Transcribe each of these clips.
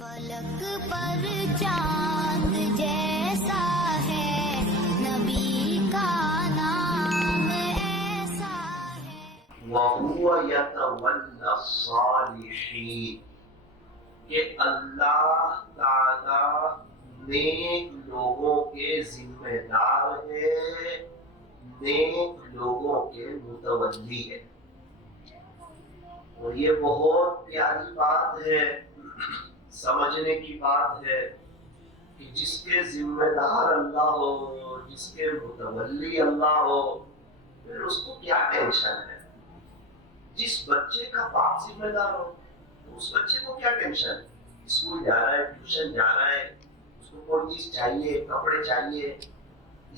पलक पर चांद जैसा है, नबी का नाम ऐसा है। वहुव यतवल्ला सालिहीन, कि अल्लाह ताला नेक लोगों के जिम्मेदार है, नेक लोगों के मुतवल्ली है। और ये बहुत प्यारी बात है, समझने की बात है कि जिसके जिम्मेदार अल्लाह हो, जिसके मुतवल्ली अल्लाह हो, फिर उसको क्या टेंशन है। जिस बच्चे का बाप जिम्मेदार हो तो उस बच्चे को क्या टेंशन, स्कूल जा रहा है, ट्यूशन जा रहा है, उसको कोई चीज चाहिए, कपड़े चाहिए,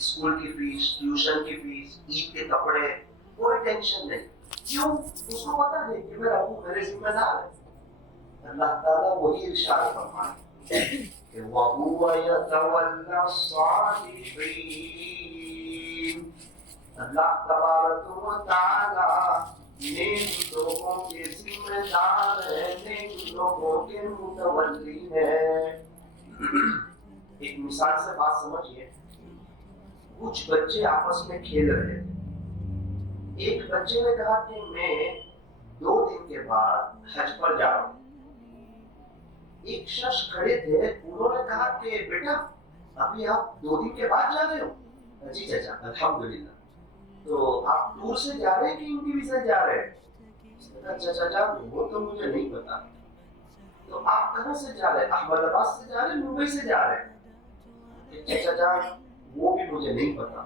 स्कूल की फीस, ट्यूशन की फीस, ईद के कपड़े, कोई टेंशन नहीं। क्यों? उसको पता है कि मेरा अबू मेरे जिम्मेदार है। अल्लाह ताला वही इरशाद फरमाते हैं कि वहुव यतवल्ला सालिहीन, अल्लाह तबारक व तआला नेक लोगों के जिम्मेदार है, नेक लोगों के मुतवल्ली है। एक मिसाल से बात समझिए। कुछ बच्चे आपस में खेल रहे थे। एक बच्चे ने कहा कि मैं 2 दिन के बाद हज पर जा रहा हूं। एक शख्स खड़े थे, उन्होंने कहा कि बेटा अभी आप 2 दिन के बाद जा रहे हो? जी चाचा, अल्हम्दुलिल्लाह। तो आप टूर से जा रहे हैं कि इंडिविजुअल जा रहे हैं? अच्छा चाचा, वो तो मुझे नहीं पता। तो आप कहां से जा रहे हैं? अहमदाबाद से जा रहे हैं, मुंबई से जा रहे हैं? चाचा, वो भी मुझे नहीं पता।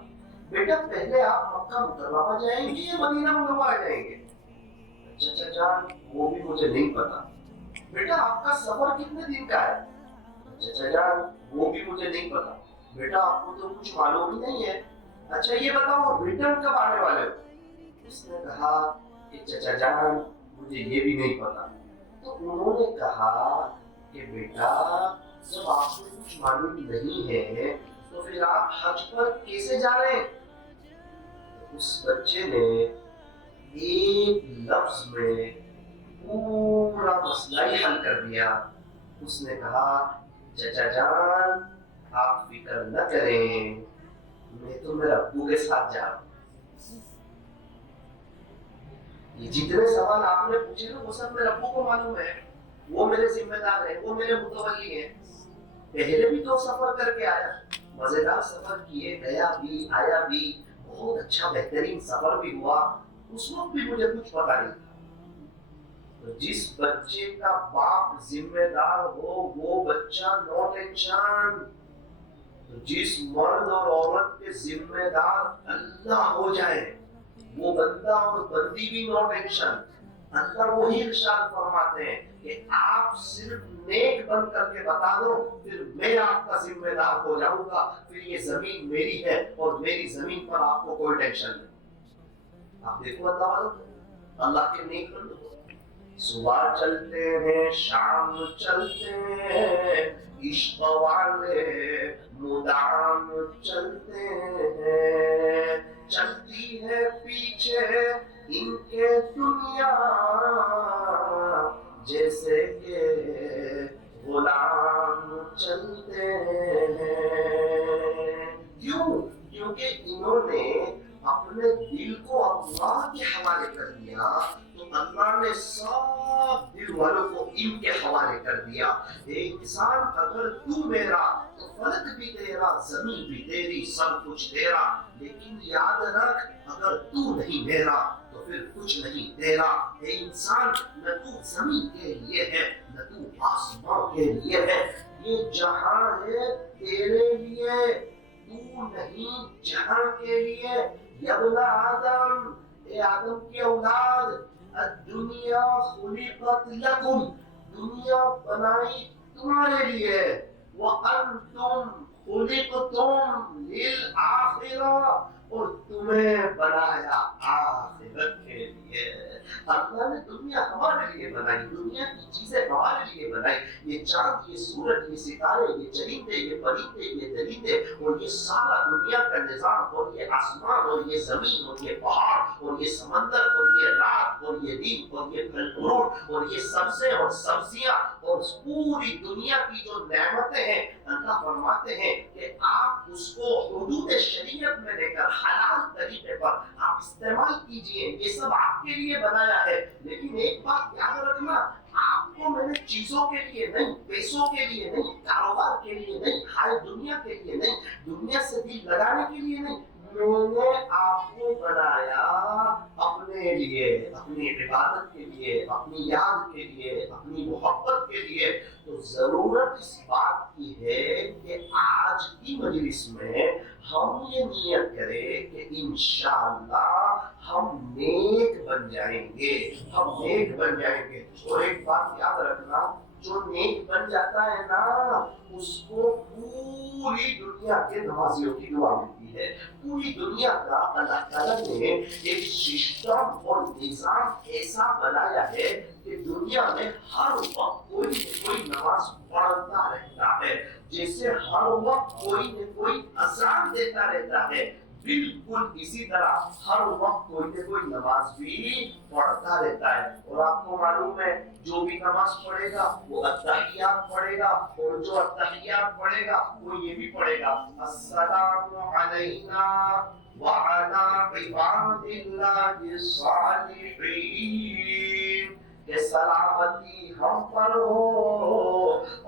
बेटा पहले आप मक्का मुकर्रमा जाएंगे या मदीना मुनव्वरा जाएंगे? अच्छा चाचा, वो भी मुझे नहीं पता। बेटा आपका सफर कितने दिन का है? अच्छा चाचा, वो भी मुझे नहीं पता। बेटा आपको तो कुछ मालूम ही नहीं है। अच्छा ये बताओ रिटर्न कब आने वाले हो? उसने कहा कि चाचा जान मुझे ये भी नहीं पता। तो उन्होंने कहा कि बेटा जब आपको कुछ मालूम नहीं है तो फिर आप हज पर कैसे जा रहे हैं? उस बच्चे ने एक लफ्ज में पूरा मसला ही हल कर दिया। उसने कहा चाचा जान आप फिक्र न करें, मैं तो मेरे अब्बू के साथ जा रहा हूं। ये जितने सवाल आपने पूछे ना वो सब मेरे अब्बू को मालूम है, वो मेरे जिम्मेदार है, वो मेरे मुतवल्ली है। पहले भी तो सफर करके आया, मजेदार सफर किए, गया भी आया भी, बहुत अच्छा बेहतरीन सफर भी हुआ। उस वक्त भी मुझे कुछ पता नहीं था। तो जिस बच्चे का बाप जिम्मेदार हो वो बच्चा नो टेंशन। तो जिस मर्द और औरत के जिम्मेदार अल्लाह हो जाए वो बंदा और बंदी भी नो टेंशन। अल्लाह वही इरशाद फरमाते हैं कि आप सिर्फ नेक बन करके बता दो, फिर मैं आपका जिम्मेदार हो जाऊंगा, फिर ये जमीन मेरी है और मेरी जमीन पर आपको कोई टेंशन नहीं। आप देखो अल्लाह के नेक बंदे, सुबह चलते हैं, शाम चलते हैं, इश्क वाले मुदाम चलते हैं, चलती है पीछे इनके दुनिया जैसे के गुलाम चलते हैं। क्यों? क्योंकि इन्होंने अपने दिल को अल्लाह के हवाले कर दिया, तो अल्लाह ने सब दिल वालों को इनके हवाले कर दिया। इंसान अगर तू मेरा तो फलक भी तेरा, जमीन भी तेरी, सब कुछ तेरा। लेकिन याद रख अगर तू नहीं मेरा तो फिर कुछ नहीं तेरा। इंसान न तू जमीन के लिए है न तू आसमान के लिए है। ये जहां है तेरे लिए, तू नहीं जहां के लिए। यबना आदम, ए आदम की औलाद, दुनिया खुलिकत लकुम, दुनिया बनाई तुम्हारे लिए, व अंतुम खुलिकतुम लिल आखिरा, और तुम्हें बनाया आखिरत के लिए। ہے. اللہ نے دنیا ہمارے لیے بنائی, دنیا کی چیزیں ہمارے لیے بنائی. یہ چاند, یہ سورج, یہ ستارے, یہ چرندے, یہ پرندے, یہ درندے, اور یہ سارا دنیا کا نظام, اور یہ آسمان, اور یہ زمین, اور یہ پہاڑ, اور یہ سمندر, اور یہ رات, اور یہ دن, اور یہ پھل فروٹ, اور یہ سبزے اور سبزیاں, اور پوری دنیا کی جو نعمتیں ہیں, اللہ فرماتے ہیں کہ آپ اس کو حدود شریعت میں لے کر حلال طریقے پر آپ استعمال کیجئے. یہ سب آپ کے لیے بنایا ہے. لیکن ایک بات یاد رکھنا, آپ کو میں نے چیزوں کے لیے نہیں, پیسوں کے لیے نہیں, کاروبار کے لیے نہیں, ہر دنیا کے لیے نہیں, دنیا سے دل لگانے کے لیے نہیں, میں نے آپ کو بنایا اپنے لیے, اپنی عبادت کے لیے, اپنی یاد کے لیے, اپنی محبت کے لیے. تو ضرورت اس بات کی ہے کہ آج کی مجلس میں ہم یہ نیت کریں کہ انشاءاللہ ہم نیک بن جائیں گے, ہم نیک بن جائیں گے. اور ایک بات یاد رکھنا, جو نیک بن جاتا ہے نا, اس کو پوری دنیا کے نمازیوں کی دعا ملتی ہے. پوری دنیا کا اللہ تعالیٰ نے ایک سسٹم اور نظام ایسا بنایا ہے کہ دنیا میں ہر وقت کوئی نہ کوئی نماز پڑھتا رہتا ہے, جیسے ہر وقت کوئی نہ کوئی اذان دیتا رہتا ہے, بالکل اسی طرح ہر وقت کوئی نہ کوئی نماز بھی پڑھتا رہتا ہے. اور آپ کو معلوم ہے, جو بھی نماز پڑھے گا وہ التحیات پڑھے گا, اور جو التحیات پڑھے گا وہ یہ بھی پڑھے گا, السلام علینا وعلی عباد اللہ الصالحین, کہ سلامتی ہم پر ہو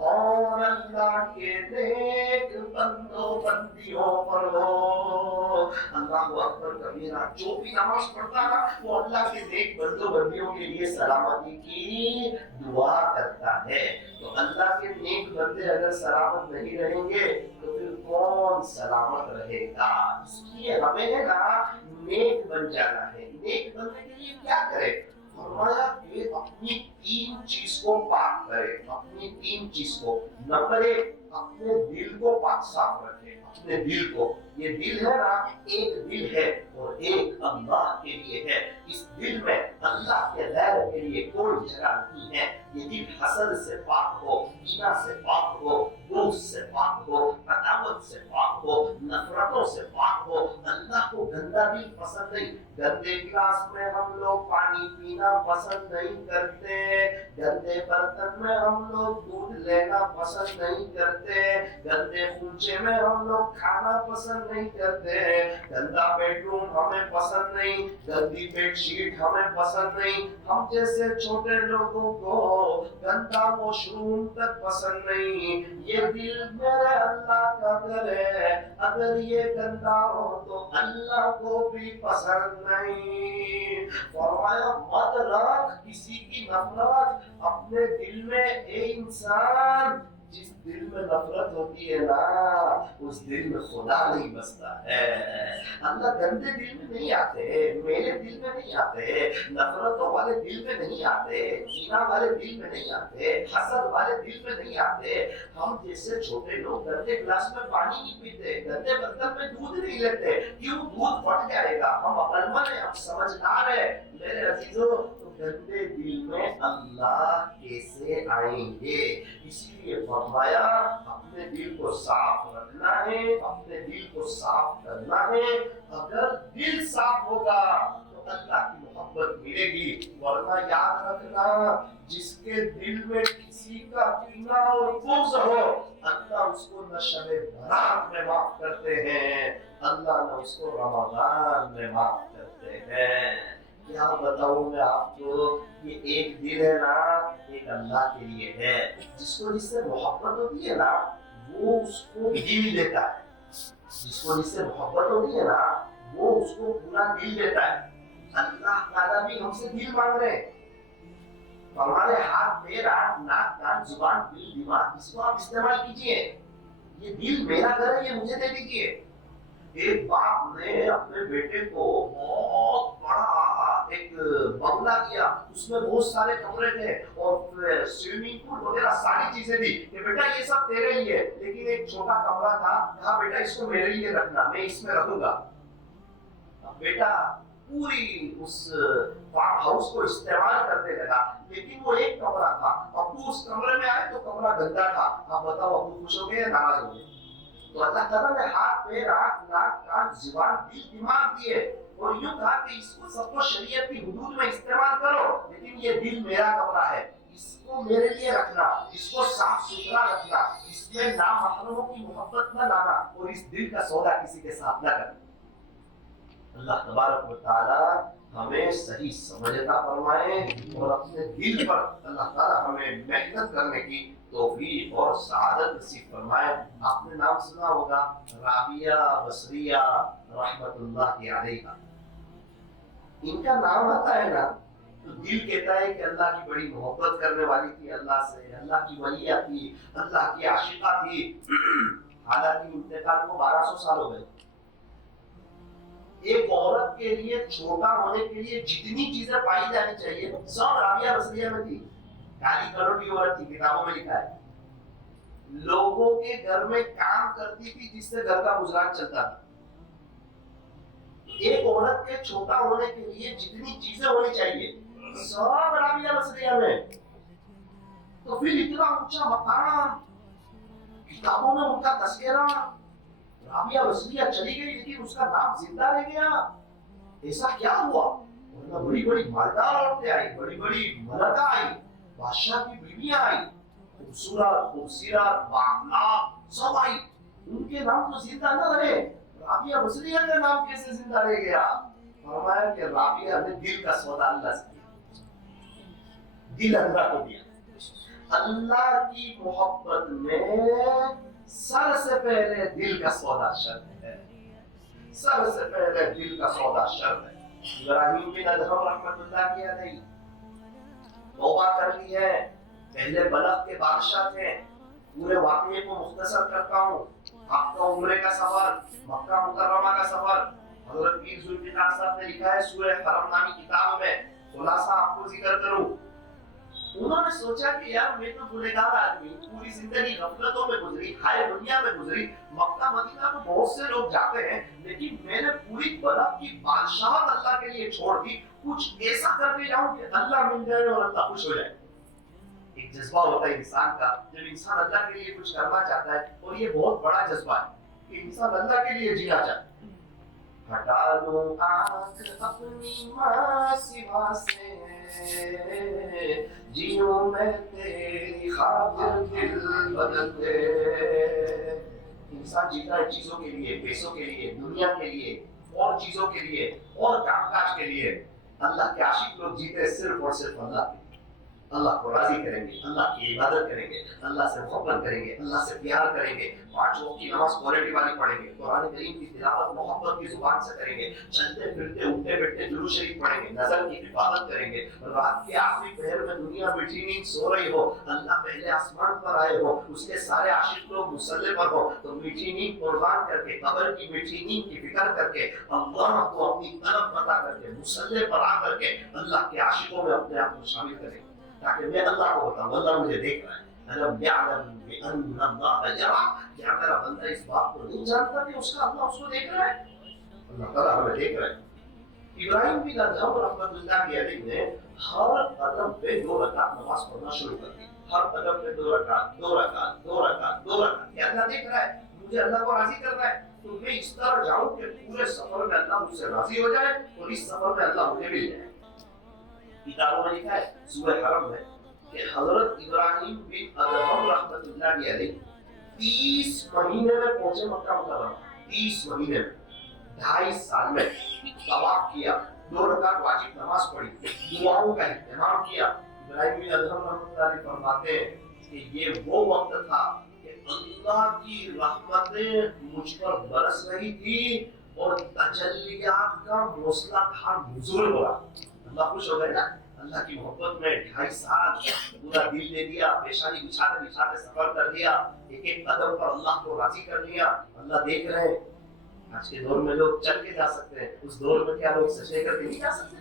اور اللہ کے نیک بندوں بندیوں پر ہو. اللہ اکبر کبیرہ. جو بھی نماز پڑھتا ہے وہ اللہ کے نیک بندوں بندیوں کے لیے سلامتی کی دعا کرتا ہے. تو اللہ کے نیک بندے اگر سلامت نہیں رہیں گے تو پھر کون سلامت رہے گا؟ اس لیے ہمیں ہے نا نیک بن جانا ہے. نیک بننے کے لیے کیا کرے؟ فرمایا کہ اپنی 3 چیز کو پاک کرے. اپنی 3 چیز کو. نمبر 1, اپنے دل کو پاک صاف رکھے. اپنے دل کو, یہ دل ہے نا, ایک دل ہے اور ایک اللہ کے لیے ہے. اس دل میں اللہ کے غیر کے لیے کوئی جگہ نہیں ہے. یہ دل حسد سے پاک ہو, کینہ سے پاک ہو, بغض سے پاک ہو, عداوت سے پاک ہو, نفرتوں سے پاک ہو. اللہ کو گندا دل پسند نہیں. گندے گلاس میں ہم لوگ پانی پینا پسند نہیں کرتے, گندے برتن میں ہم لوگ دودھ لینا پسند نہیں کرتے, گندے کلچے میں ہم لوگ کھانا پسند نہیں کرتے, گندا بیڈ روم ہمیں پسند نہیں, گندی بیڈ شیٹ ہمیں پسند نہیں. ہم جیسے چھوٹے لوگوں کو گندا واش روم تک پسند نہیں. یہ دل میرے اللہ کا گھر ہے, اگر یہ گندا ہو تو اللہ کو بھی پسند نہیں. فرمایا مت رکھ کسی کی نفرت اپنے دل میں. اے انسان, جس دل میں نفرت ہوتی ہے نا, اس دل میں خدا نہیں بستا ہے. اللہ گندے دل میں نہیں آتے, میرے دل میں نہیں آتے, نفرتوں والے دل میں نہیں آتے, کینہ والے دل میں نہیں آتے, حسد والے دل میں نہیں آتے. ہم جیسے چھوٹے لوگ گندے گلاس میں پانی نہیں پیتے, گندے برتن میں دودھ نہیں لیتے. کیوں؟ دودھ پھٹ جائے گا. ہم عقلمند ہیں, ہم سمجھدار ہیں. میرے عزیزوں, گندے دل میں اللہ کیسے آئیں گے؟ اسی لیے فرمایا اپنے دل کو صاف رکھنا ہے, اپنے دل کو صاف کرنا ہے. اگر دل صاف ہوگا تو اللہ کی محبت ملے گی. ورنہ یاد رکھنا, جس کے دل میں کسی کا کینہ اور بغض ہو, اللہ اس کو نہ شب برات میں معاف کرتے ہیں, اللہ نہ اس کو رمضان میں معاف کرتے ہیں. کیا بتاؤں میں آپ کو, یہ ایک دل ہے نا, ایک اللہ کے لیے ہے. جس کو جس سے محبت ہوتی ہے نا, وہ اس کو دل دیتا ہے. جس کو جس سے محبت ہوتی ہے نا, وہ اس کو پورا دل دیتا ہے. اللہ تعالیٰ بھی ہم سے دل مانگ رہے ہیں. ہمارے ہاتھ, پیر, آنکھ, ناک, کان, زبان, دل, دماغ, اس کو آپ استعمال کیجئے. یہ دل میرا گھر ہے, یہ مجھے دے دیجئے. ایک باپ نے اپنے بیٹے کو بہت بڑا ایک بنگلہ دیا, اس میں بہت سارے کمرے تھے اور سوئمنگ پول وغیرہ ساری چیزیں دی کہ بیٹا یہ سب تیرے لیے, لیکن ایک چھوٹا کمرہ تھا, کہا بیٹا اس کو میرے لیے رکھنا, میں اس میں رہوں گا. اب بیٹا पूरी उस फार्म हाउस को इस्तेमाल करने लगा, लेकिन वो एक कमरा था। अब्बू उस कमरे में आए तो कमरा गंदा था। आप बताओ अब्बू खुश हो गए या नाराज हो गए? तो अल्लाह ताला ने हाथ पैर आंख नाक कान जुबान दिल दिमाग दिए और यूं कहा कि इसको सबको शरीयत की हुदूद में इस्तेमाल करो, लेकिन ये दिल मेरा कमरा है, इसको मेरे लिए रखना, इसको साफ सुथरा रखना, इसमें नामहरमों की मोहब्बत न लाना और इस दिल का सौदा किसी के साथ न करना। अल्लाह तबारक व तआला हमें सही समझता फरमाए और अपने दिल पर अल्लाह ताला हमें मेहनत करने की तौफीक और सआदत नसीब फरमाए। आपने नाम सुना होगा राबिया बसरिया रहमतुल्लाहि अलैहा। इनका नाम आता है ना तो दिल कहता है कि अल्लाह की बड़ी मोहब्बत करने वाली थी अल्लाह से, अल्लाह की वलिया थी, अल्लाह की आशिका थी। हालांकि इंतकाल को 1200 साल हो गए। एक औरत के लिए छोटा होने के लिए जितनी चीजें पाई जानी चाहिए सब राबिया बसरिया में थी। काली करोटी औरत थी, किताबों में लिखा है। लोगों के घर में काम करती थी जिससे घर का गुजरान चलता था। एक औरत के छोटा होने के लिए जितनी चीजें होनी चाहिए सब राबिया बसरिया में। तो फिर इतना ऊंचा मकाम, किताबों में उनका तस्करा, राबिया बसरिया चली गई लेकिन उसका नाम जिंदा रह गया। ऐसा क्या हुआ? वरना बड़ी बड़ी मालदार औरतें आई, बड़ी बड़ी मलका आई, बादशाह की बीवियां आई, खूबसूरत खूबसूरत बाखला सब आई, उनके नाम तो जिंदा न रहे। राबिया बसरिया का नाम कैसे जिंदा रह गया? फरमाया कि राबिया ने दिल का सौदा अल्लाह से किया, दिल अल्लाह को दिया। अल्लाह की मोहब्बत में सर से पहले दिल का सौदा शर्त है, सर से पहले दिल का सौदा शर्त है। इब्राहिम बिन अदहम रहमतुल्लाह अलैहि तौबा कर ली है, पहले बलख के बादशाह थे। पूरे वाक़ये को मुख्तसर करता हूँ। आपका उम्रे का सफर, मक्का मुकर्रमा का सफर, हज़रत पीर जुल्फ़िकार साहब ने लिखा है सूरह हरम नामी किताब में। खुलासा आपको जिक्र करूं, उन्होंने सोचा कि यार मैं तो गुनहगार आदमी, पूरी जिंदगी गफलतों में गुजरी, हाय दुनिया में गुजरी, मक्का मदीना में बहुत से लोग जाते हैं, लेकिन मैंने पूरी बलख की बादशाहत अल्लाह के लिए छोड़ दी। कुछ ऐसा करके जाऊं कि अल्लाह मिल जाए और अल्लाह खुश हो जाए। एक जज्बा होता है इंसान का, जब इंसान अल्लाह के लिए कुछ करना चाहता है, और ये बहुत बड़ा जज्बा है कि इंसान अल्लाह के लिए जीना चाहता है। हटा लो आँख अपनी माँ सिवा से, जियो मैं तेरी खातिर दिल बदले। इंसान जीता है चीजों के लिए, पैसों के लिए, दुनिया के लिए, और चीजों के लिए, और कामकाज के लिए। अल्लाह के आशिक लोग जीते सिर्फ और सिर्फ अल्लाह के लिए। अल्लाह को राजी करेंगे, अल्लाह की इबादत करेंगे, अल्लाह से मोहब्बत करेंगे, अल्लाह से प्यार करेंगे, 5 वक्त की नमाज क्वालिटी वाली पढ़ेंगे, कुरान करीम की तिलावत मोहब्बत की जुबान से करेंगे, चलते फिरते उठते बैठते दुरूद शरीफ पढ़ेंगे, नजर की हिफाजत करेंगे, रात के आखिरी पहर में दुनिया मीठी नींद सो रही हो, अल्लाह पहले आसमान पर आए हो, उसके सारे आशिक लोग मुसल्ले पर हो, तो मीठी नींद कुर्बान करके, कब्र की मीठी नींद की फिक्र करके, अल्लाह को अपनी तलब बता करके, मुसल्ले पर आ करके अल्लाह के आशिकों में अपने आप को शामिल करेंगे, ताकि मैं अल्लाह को बताऊं अल्लाह मुझे देख रहा है। अल्लाह यअलम बि अन्ना अल्लाह यरा, क्या मेरा बंदा इस बात को नहीं जानता कि उसका अल्लाह उसको देख रहा है? अल्लाह ताला हमें देख रहा है। इब्राहिम बिन अदहम रहमतुल्लाह अलैहि ने हर कदम पे 2 रकात नमाज पढ़ना शुरू कर दी। हर कदम पे 2 रकात, 2 रकात, 2 रकात, 2 रकात। क्या अल्लाह देख रहा है? मुझे अल्लाह को राजी करना है, तो मैं इस तरह जाऊं कि पूरे सफर में अल्लाह मुझसे राजी हो जाए और इस सफर में अल्लाह मुझे मिल जाए। किताबों में लिखा है सूरह हरम में कि हजरत इब्राहिम बिन अदहम रहमतुल्लाह अलैहि 30 महीने में पहुंचे मक्का मुकर्रमा। 30 महीने में, 2.5 साल में तवाफ किया, 2 रकात वाजिब नमाज पढ़ी, दुआओं का इत्तेमाम किया। इब्राहिम बिन अदहम रहमतुल्लाह अलैहि फरमाते हैं कि ये वो वक्त था कि अल्लाह की रहमतें मुझ पर बरस रही थी और तजल्लियात का मूसलाधार नुज़ूल हो रहा। अल्लाह खुश हो गए ना, अल्लाह की मोहब्बत में 2.5 साल पूरा दिल दे दिया, पेशानी बिछाते बिछाते सफर कर दिया, एक एक कदम पर अल्लाह को राजी कर लिया। अल्लाह देख रहे हैं। आज के दौर में लोग चल के जा सकते हैं, उस दौर में क्या लोग सजदे करके नहीं जा सकते?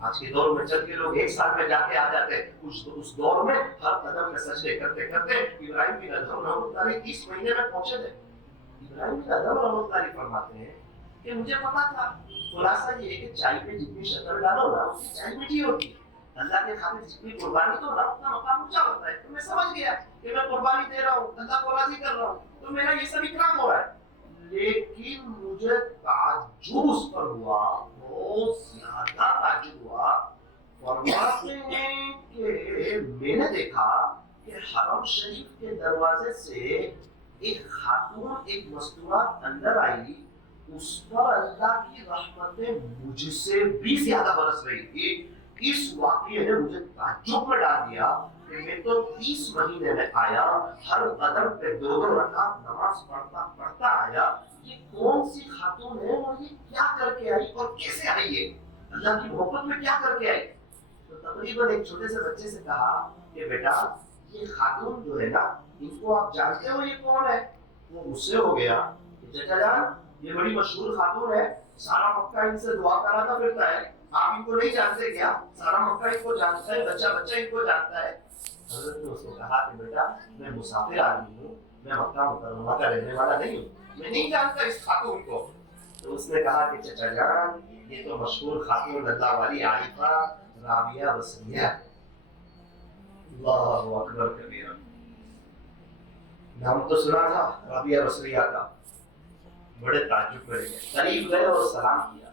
आज के दौर में चल के लोग 1 साल में जाके आ जाते हैं। उस दौर में हर कदम में सजदे करते करते इब्राहिम बिन अदहम रहमतुल्लाह 30 महीने में पहुंचे थे। इब्राहिम बिन अदहम रहमतुल्लाह फरमाते हैं कि मुझे पता था खुलासा ये है कि चाय में जितनी शक्कर डालो ना उसकी चाय मीठी होती है। अल्लाह के खातिर जितनी कुर्बानी दो ना उतना मकाम ऊंचा होता है। तो मैं समझ गया कि मैं कुर्बानी दे रहा हूँ, अल्लाह को राजी कर रहा हूँ, तो मेरा ये सब इकराम हो रहा है। लेकिन मुझे ताज्जुब उस पर हुआ, बहुत ज्यादा ताज्जुब हुआ। फरमाते हैं कि मैंने देखा कि हरम शरीफ के दरवाजे से एक खातून, एक मस्तूरा अंदर आई, उस पर अल्लाह की रहमतें मुझसे भी ज्यादा बरस रही थी। इस वाकये ने मुझे ताज्जुब में डाल दिया कि मैं तो 30 महीने में आया, हर कदम पे 2-2 रकात नमाज पढ़ता आया। ये कौन सी खातून है और ये क्या करके आई और कैसे आई है, अल्लाह की मोहब्बत में क्या करके आई? तो तकरीबन एक छोटे से बच्चे से कहा कि बेटा ये खातून जो है ना, इनको आप जानते हो ये कौन है? वो गुस्से हो गया कि चाचा जान ये बड़ी मशहूर खातून है, सारा मक्का इनसे दुआ कराता फिरता है, आप इनको नहीं जानते क्या? सारा मक्का इनको जानता है, बच्चा बच्चा इनको जानता है। हज़रत ने उसको कहा कि बेटा मैं मुसाफिर आदमी हूँ, मैं मक्का मुकर्रमा का रहने वाला नहीं हूँ, मैं नहीं जानता इस खातून को। तो उसने कहा कि चाचा जान ये तो मशहूर खातून अल्लाह वाली आरिफा राबिया बसरिया। अल्लाहु अकबर कबीरा। नाम तो सुना था राबिया बसरिया का, बड़े ताज्जुब में गए, करीब गए और सलाम किया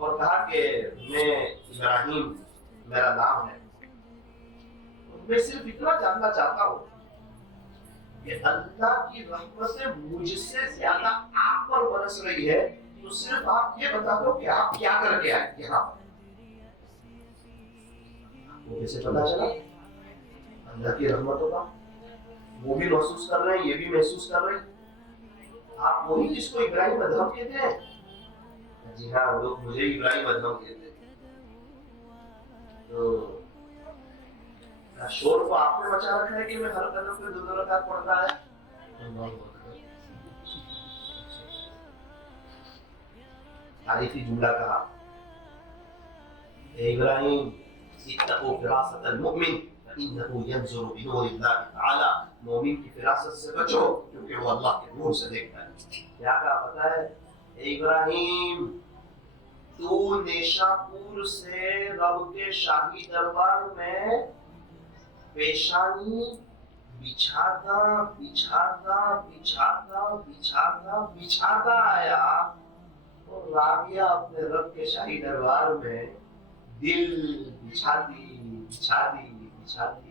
और कहा कि मैं इब्राहिम मेरा नाम है, मैं सिर्फ इतना जानना चाहता हूँ कि अल्लाह की रहमतें मुझसे ज्यादा आप पर बरस रही है, तो सिर्फ आप ये बता दो कि आप क्या करके आए यहाँ पर। आपको कैसे पता चला अल्लाह की रहमतों का? वो भी महसूस कर रहे हैं, ये भी महसूस कर रहे हैं। आप वही जिसको इब्राहिम अदहम कहते हैं? जी हाँ, वो लोग मुझे इब्राहिम अदहम कहते हैं। तो शोर को आपने मचा रखा है कि मैं हर कदम पे 2-2 रकात पढ़ता है। तारीफी जुमला कहा, इब्राहिम इत्तक़ू फ़िरासतल मुमिन फइन्नहु यंज़ुरु बिनूरिल्लाहि तआला, मोमिन की फिरासत से बचो क्योंकि वो अल्लाह के नूर से देखता है। क्या कहा पता है? इब्राहिम तू नेशापुर से रब के शाही दरबार में पेशानी बिछाता बिछाता बिछाता बिछाता बिछाता आया, और राबिया अपने रब के शाही दरबार में दिल बिछाती बिछाती बिछाती।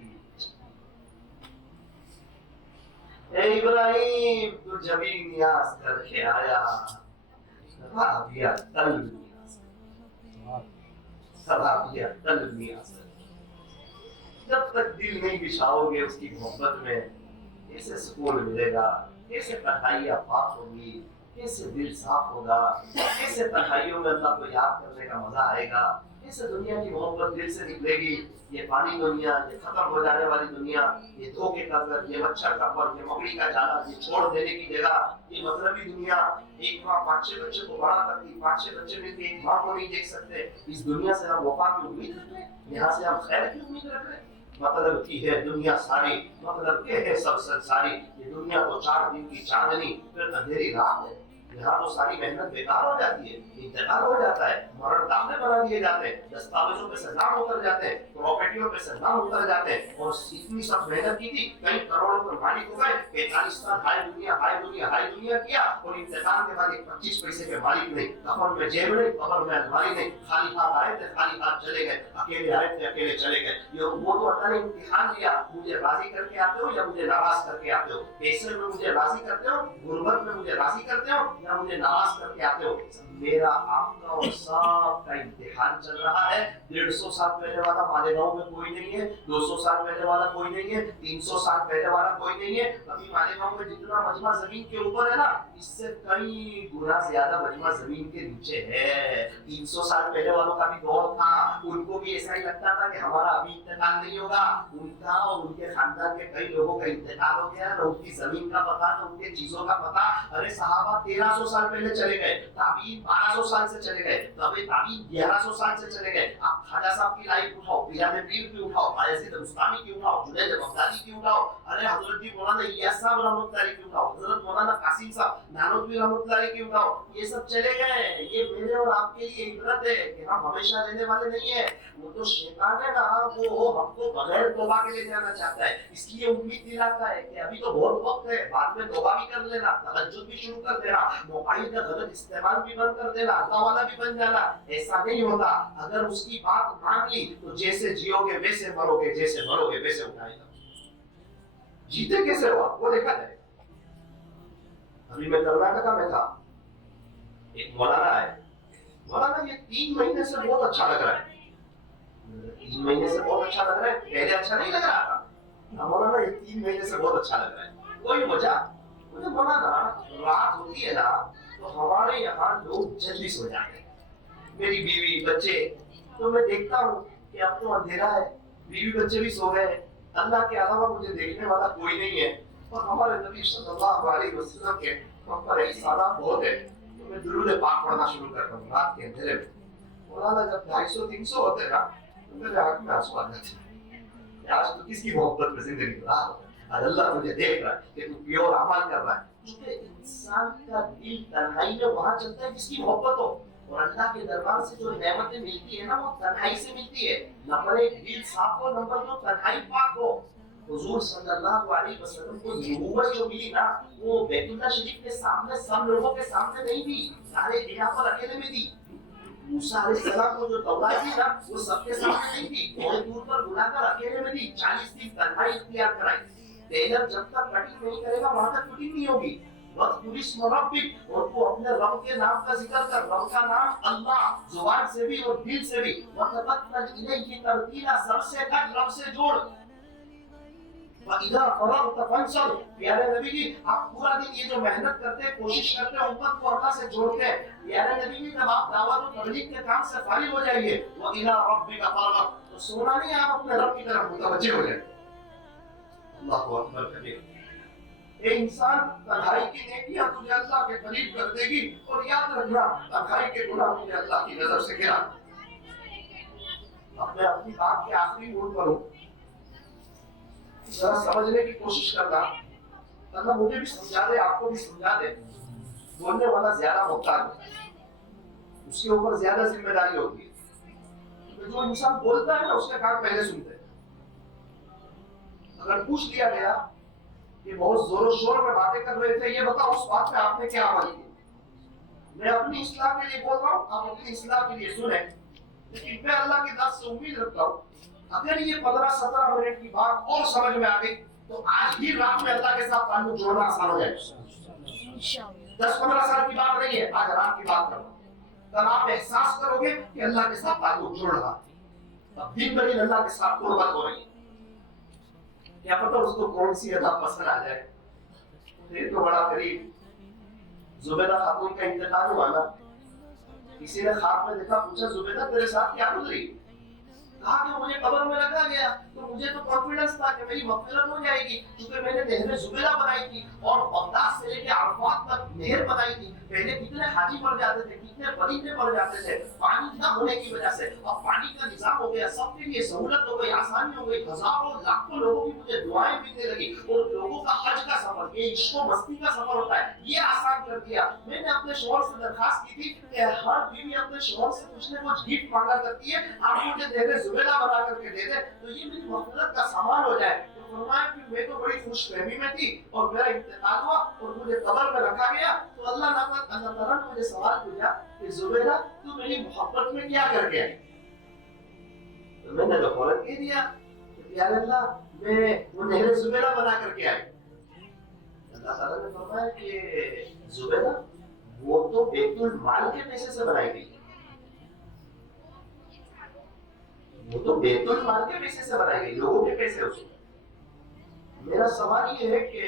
ए इब्राहिम तू जमीन नियाज करके आया, राबिया कल्ब नियाज, राबिया कल्ब नियाज। जब तक दिल नहीं बिछाओगे उसकी मोहब्बत में, कैसे सुकून मिलेगा, कैसे तन्हाइयाँ पाक होंगी, कैसे दिल साफ होगा, कैसे तन्हाइयों में अल्लाह को याद करने का मजा आएगा, कैसे दुनिया की मोहब्बत दिल से निकलेगी। ये पानी दुनिया, ये खत्म हो जाने वाली दुनिया, ये धोखे का घर, ये मच्छर का पर, ये मकड़ी का जाला, ये छोड़ देने की जगह, ये मतलबी दुनिया। एक माँ 5-6 बच्चे को बड़ा करती, 5-6 बच्चे में से एक माँ को नहीं देख सकते। इस दुनिया से हम वफा की उम्मीद रख रहे हैं, यहाँ से हम खैर की उम्मीद रख रहे हैं। मतलब की है दुनिया सारी, मतलब के है सब सारी। ये दुनिया तो 4 दिन की चांदनी फिर अंधेरी रात है। यहाँ तो सारी मेहनत बेकार हो जाती है, इंतकाल हो जाता है, मरण दाखिले बना दिए जाते हैं, दस्तावेजों पे से नाम उतर जाते हैं, प्रॉपर्टियों पे से नाम उतर जाते हैं। और इतनी सब मेहनत की थी, कई करोड़ों पर मालिक हो गए, 45 साल हाय दुनिया हाय दुनिया हाय दुनिया किया, और इंतकाल के बाद 25 पैसे के मालिक नहीं, कफन में जेब नहीं, कब्र में अलमारी नहीं, खाली हाथ आए थे खाली हाथ चले गए, अकेले आए थे अकेले चले गए। ये वो तो अल्लाह ने इम्तिहान लिया, मुझे राजी करके आते हो या मुझे नाराज करके आते हो, पैसे में मुझे राजी करते हो, गुर्बत में मुझे राजी करते हो या मुझे नाराज करके आते हो। मेरा आपका और सबका इम्तिहान चल रहा है। 150 साल पहले वाला मालेगांव में कोई नहीं है, 200 साल पहले वाला कोई नहीं है, 300 साल पहले वाला कोई नहीं है। अभी मालेगांव में जितना मजमा जमीन के ऊपर है ना, इससे कई गुना ज्यादा मजमा जमीन के नीचे है। 300 साल पहले वालों का भी दौर था, उनको भी ऐसा ही लगता था कि हमारा अभी इंतकाल नहीं होगा। उनका और उनके खानदान के कई लोगों का इंतकाल हो गया, न उनकी जमीन का पता न उनके चीजों का पता। अरे सहाबा 1300 साल पहले चले गए, ताबीन 1200 साल से चले गए, तभी ताबीन 1100 साल से चले गए। आप खाजा साहब की लाइफ उठाओ, पिरामिड पीर की उठाओ, बायजीद बुस्तामी की उठाओ, जुनैद बगदादी की उठाओ, अरे हजरत जी मौलाना इलियास साहब रहमतुल्लाह की उठाओ, हजरत मौलाना कासिम साहब नानोतवी रहमतुल्लाह अलैह की उठाओ, ये सब चले गए। ये मेरे और आपके लिए इबरत है कि हम हमेशा रहने वाले नहीं है। वो तो शैतान है ना, वो हमको बगैर तौबा के ले जाना चाहता है, इसलिए उम्मीद दिलाता है कि अभी तो बहुत वक्त है, बाद में तौबा भी कर लेना, तहज्जुद भी शुरू कर देना, मोबाइल का गलत इस्तेमाल भी बंद कर देना, अल्लाह वाला भी बन जाना। ऐसा नहीं होता। अगर उसकी बात मान ली तो जैसे जियोगे वैसे मरोगे, जैसे मरोगे वैसे उठाएगा। जीते कैसे हो आप वो देखा जाए। अभी मैं कर्नाटका में था, एक मौलाना है। मौलाना ये 3 महीने से बहुत अच्छा लग रहा है, 3 महीने से बहुत अच्छा लग रहा है, पहले अच्छा नहीं लग रहा था। मौलाना ये 3 महीने से बहुत अच्छा लग रहा है। कोई वजह मुझे मौलाना, रात होती है ना तो हमारे यहाँ लोग जल्दी सो जाते हैं, मेरी बीवी बच्चे, तो मैं देखता हूँ कि अब तो अंधेरा है, बीवी बच्चे भी सो गए, अल्लाह के अलावा मुझे देखने वाला कोई नहीं है। और हमारे नबी सल्लल्लाहु अलैहि वसल्लम के पर एहसानात बहुत है। तो मैं दुरूद पाक पढ़ना शुरू करता हूँ रात के अंधेरे में। मौलाना जब 250-300 होते हैं ना तो मेरे आंख में आंसू आ जाते हैं। आज तो किसकी मोहब्बत में जिंदगी गुजार हो, आज अल्लाह तुझे देख रहा है कि तू प्योर अमल कर रहा है। क्योंकि इंसान का दिल तन्हाई में वहां चलता है जिसकी मोहब्बत हो, और अल्लाह के दरबार से जो नेमतें मिलती है ना वो तन्हाई से मिलती है। नंबर 1 दिल साफ हो, नंबर 2 तन्हाई पाक हो। हुजूर सल्लल्लाहु अलैहि वसल्लम को नबूवत जो मिली ना वो बैतुल्लाह शरीफ के सामने सब लोगों के सामने नहीं दी, सारे हिरा पर अकेले में दी। मूसा अलैहिस्सलाम को जो तौरात दी ना वो सबके सामने नहीं दी, थोड़ी दूर पर बुलाकर अकेले में दी। 40 दिन तन्हाई इख्तियार कराई। टेलर जब तक कटिंग नहीं करेगा वहां तक फिटिंग नहीं होगी। बस पुलिस मुरब्बिक, और वो अपने रब के नाम का जिक्र कर, रब का नाम अल्लाह जुबान से भी और दिल से भी। वतबत्तल इलैहि तरतीला, सर से कट रब से जोड़। इधर फरग़त फंसब, प्यारे नबी जी आप पूरा दिन ये जो मेहनत करते हैं, कोशिश करते हैं, उम्मत को अल्लाह से जोड़ते हैं। प्यारे नबी जी जब आप दावत और तबलीग के काम से फारिग हो जाइए, व इला रब्बिका फरग़ब, तो सोना नहीं, आप अपने रब की तरफ मुतवज्जिह हो जाइए। अल्लाहु अकबर कबीर। ये इंसान तन्हाई की नेकियां तुझे अल्लाह के करीब कर देगी, और याद रखना तन्हाई के गुनाह तुझे अल्लाह की नजर से गिरा। अब मैं अपनी बात के आखिरी मोड़ पर हूं, जरा समझने की कोशिश करना, अल्लाह मुझे भी समझा दे, आपको भी समझा दे। बोलने वाला ज्यादा मोहताज है, उसके ऊपर ज्यादा जिम्मेदारी होती है। तो जो इंसान बोलता है ना उसके कान पहले सुनते हैं। अगर पूछ लिया गया कि बहुत जोरों शोर में बातें कर रहे थे, ये बताओ उस बात पे आपने क्या अमल किया। मैं अपनी इस्लाह के लिए बोल रहा हूँ, आप अपनी इस्लाह के लिए सुने, लेकिन मैं अल्लाह की दात से उम्मीद रखता हूँ अगर ये 15-17 मिनट की बात और समझ में आ गई तो आज ही रात में अल्लाह के साथ ताल्लुक जोड़ना आसान हो जाएगा। 10-15 साल की बात नहीं है, आज रात की बात करो। तब आप एहसास करोगे कि अल्लाह के साथ ताल्लुक जोड़ रहा है, अब दिन ब दिन अल्लाह के साथ कुर्बत हो रही है। क्या पता उसको कौन सी अदा पसंद आ जाए। फिर तो बड़ा करीब जुबैदा खातून का इंतकाल हुआ ना, किसी ने ख्वाब में देखा, पूछा जुबैदा तेरे साथ क्या गुजरी। कहा कि मुझे कब्र में रखा गया तो मुझे तो कॉन्फिडेंस था कि मेरी मग़फ़िरत हो जाएगी, क्योंकि मैंने नहर जुबैदा बनाई थी और बगदाद से लेकर अरफात तक नहर बनाई थी। पहले कितने हाजी पड़ जाते थे, कितने परिंदे पड़ जाते थे पानी न होने की वजह से। अब पानी का निजाम हो गया, सबके लिए सहूलत हो गई, आसानी हो गई। हजारों लाखों लोगों की मुझे दुआएं मिलने लगी, और लोगों का हज का सफर, ये इश्क मस्ती का सफर होता है, ये आसान कर दिया। मैंने अपने शौहर से दरखास्त की थी कि हर बीवी अपने शौहर से कुछ न कुछ गिफ्ट मांगा करती है, आप मुझे नहर जुबैदा बना करके दे दे तो ये मेरी मग़फ़िरत का सामान हो जाए। तो फरमाया कि मैं तो बड़ी खुशफहमी में थी और मेरा इंतकाल हुआ और मुझे कब्र में रखा गया, तो अल्लाह ताला ने मुझे सवाल पूछा कि जुबैदा तू मेरी मोहब्बत में क्या करके आई। तो मैंने तो फौरन कह दिया कि या अल्लाह मैं वो नहर जुबैदा बना करके आई। अल्लाह ताला ने फरमाया कि जुबैदा वो तो बैतुल माल के पैसे से बनाई गई, वो तो बैतुल माल के पैसे से बनाई गई, लोगों के पैसे उसमें। मेरा सवाल ये है कि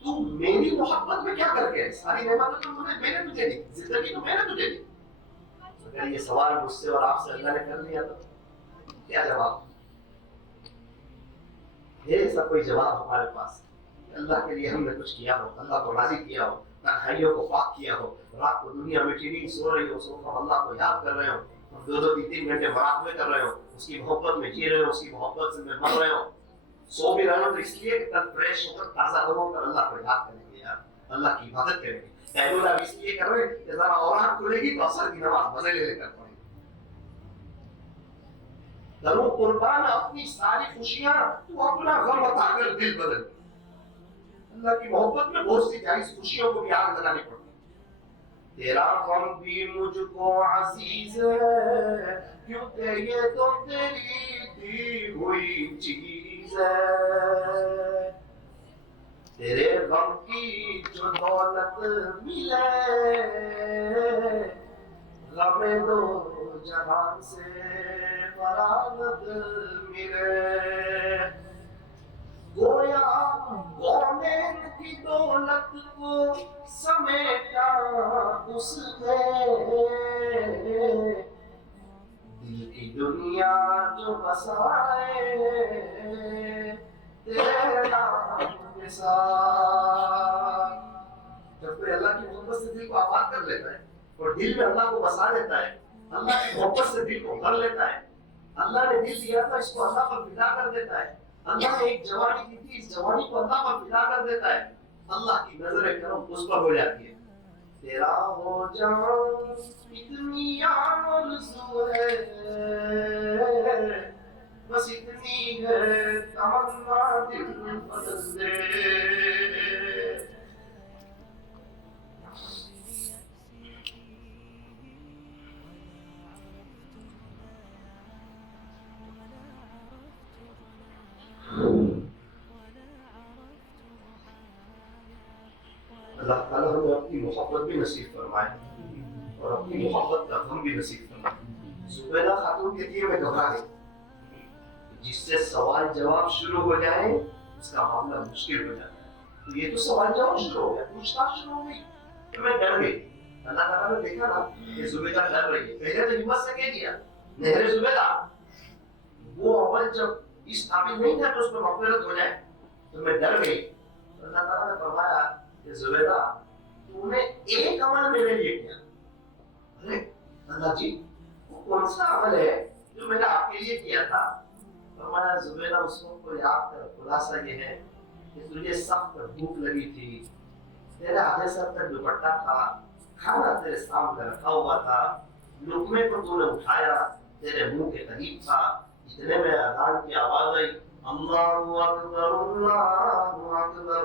तू मेरी मोहब्बत में क्या करके है, सारी नेमतें तो मैंने तुझे दी, जिंदगी तो मैंने तुझे दी। अगर ये सवाल मुझसे और आपसे अल्लाह ने कर लिया तो क्या जवाब है? ऐसा कोई जवाब हमारे पास अल्लाह के लिए हमने कुछ किया हो, अल्लाह को राजी किया हो, तन्हाइयों को पाक किया हो, रात को दुनिया में नींद सो रही हो, सो अल्लाह को याद कर रहे हो, 2-3 घंटे मुराक़बे कर रहे हो, उसकी मोहब्बत में जी रहे हो, उसकी मोहब्बत से मर रहे हो, सो भी रहे हो तो इसलिए कि कल फ्रेश होकर ताज़ा होकर अल्लाह को याद करेंगे। यार اللہ کی عبادت کریں گے. قیلولہ اب اس لیے کر رہے ہیں کہ ذرا اور آنکھ کھلے گی تو عصر کی نماز مزے لے کر پڑھیں گے. کرو قربان اپنی ساری خوشیاں تو اپنا غم بتا کر دل بدل. اللہ کی محبت میں بہت سی جائز خوشیوں کو بھی آگ لگانی پڑتی. تیرا غم بھی مجھ کو عزیز ہے کیونکہ یہ تو تیری دی ہوئی چیز ہے. تیرے غم کی جو دولت ملے غم دو جہان سے فراغت ملے. گویا گونین کی دولت کو سمیٹا اس نے دل کی دنیا جو بسائے تیرے نام کے ساتھ. جب کوئی اللہ کی محبت سے دل کو آباد کر لیتا ہے اور دل میں اللہ کو بسا لیتا ہے, اللہ کی محبت سے دل کو بھر لیتا ہے, اللہ نے دل دیا تھا اس کو اللہ پر فدا کر دیتا ہے, اللہ نے ایک جوانی دی تھی اس جوانی کو اللہ پر فدا کر دیتا ہے, اللہ کی نظر کرم اس پر ہو جاتی ہے. تیرا ہو جان اتنی آرزو ہے بس اتنی ہے تمنا دل بدل دے. اللہ تعالیٰ ہمیں اپنی محبت بھی نصیب فرمائے اور اپنی محبت کا غم بھی نصیب فرمائے. زبیدہ خاتون کہتی ہے میں گھبرا گئی, جس سے سوال جواب شروع ہو جائے اس کا معاملہ مشکل ہو جاتا ہے. تو یہ تو سوال جواب شروع ہو گیا, پوچھ تاچھ شروع ہو گئی تو میں ڈر گئی. اللہ تعالیٰ نے دیکھا نا کہ زبیدہ ڈر رہی ہے, پہلے تو ہمت سے کہہ دیا نہر زبیدہ. وہ اول جب اس قابل نہیں تھا کہ اس میں مغفرت ہو جائے تو میں ڈر گئی. اللہ تعالیٰ نے فرمایا کہ زبیدہ تو نے ایک عمل میرے لیے کیا. ارے اللہ جی وہ کون سا عمل ہے جو میں نے آپ کے لیے کیا تھا؟ فرمایا زبیدہ اس وقت کو یاد کر, خلاصہ یہ ہے کہ تجھے سخت بھوک لگی تھی, تیرے آدھے سر تک دوپٹہ تھا, کھانا تیرے سامنے رکھا ہوا تھا, لقمے کو تو نے اٹھایا تیرے منہ کے قریب تھا, اتنے میں اذان کی آواز آئی اللہ اکبر اللہ اکبر,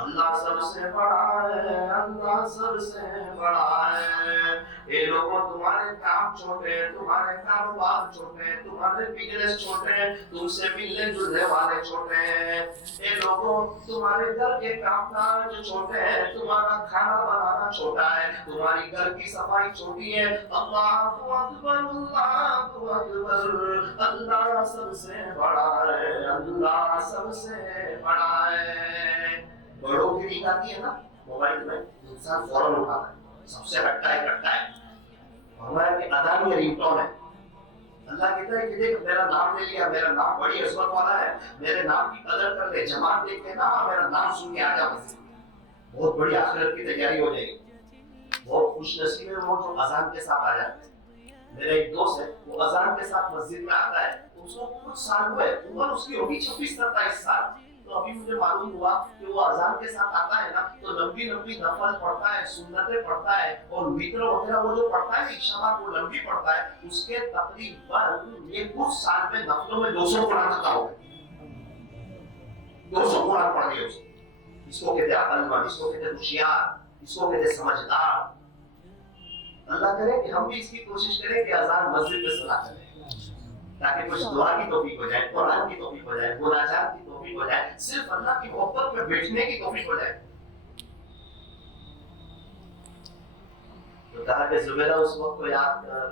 اللہ سب سے بڑا ہے, اللہ سب سے بڑا ہے. اے لوگوں تمہارے کام چھوٹے ہیں, تمہارے کاروبار چھوٹے ہیں, تمہارے بزنس چھوٹے ہیں, تم سے ملنے جلنے والے چھوٹے ہیں. اے لوگوں تمہارے گھر کے کام کاج چھوٹے ہیں, تمہارا کھانا بنانا چھوٹا ہے, تمہاری گھر کی صفائی چھوٹی ہے. اللہ اکبر اللہ اکبر, اللہ سب سے بڑا ہے, اللہ سب سے بڑا ہے. بڑوں کی نیند آتی ہے نا موبائل میں, انسان فوراً اٹھاتا ہے, سب سے ہٹتا ہے. فرمایا کہ اذان یہ رنگ ٹون ہے. اللہ کہتا ہے کہ دیکھ میرا نام لے لیا, میرا نام بڑی عظمت والا ہے, میرے نام کی قدر کر لے, جماعت دیکھ کے نا میرا نام سن کے آ جا مسجد, بہت بڑی آخرت کی تیاری ہو جائے گی. بہت خوش نصیب ہے وہ جو اذان کے ساتھ آ جاتے ہیں. میرا ایک دوست ہے وہ اذان کے ساتھ مسجد میں آتا ہے, اس کو کچھ سال ہوئے, عمر اس کی ہوگی 26-27 سال. تو ابھی مجھے معلوم ہوا کہ وہ اذان کے ساتھ آتا ہے نا تو لمبی نفل پڑھتا ہے, سنتیں پڑھتا ہے, اور وتر وغیرہ وہ جو پڑھتا ہے عشاء وہ لمبی پڑھتا ہے. اس کے تقریباً یہ کچھ سال میں نفلوں میں 200 قرآن ختم ہو گئے. 200 قرآن پڑھ لیا اس نے. اس کو کہتے ہیں عقل مند, اس کو کہتے ہیں ہوشیار, اس کو کہتے ہیں سمجھدار. اللہ کرے کہ ہم بھی اس کی کوشش کریں کہ اذان مسجد میں سنا چلے, تاکہ کچھ دعا کی توفیق ہو جائے, قرآن کی توفیق ہو جائے, مناجات کی توفیق ہو جائے, صرف اللہ کی محبت میں بیٹھنے کی توفیق ہو جائے. تو کہا کہ زبیدہ اس وقت کو یاد کر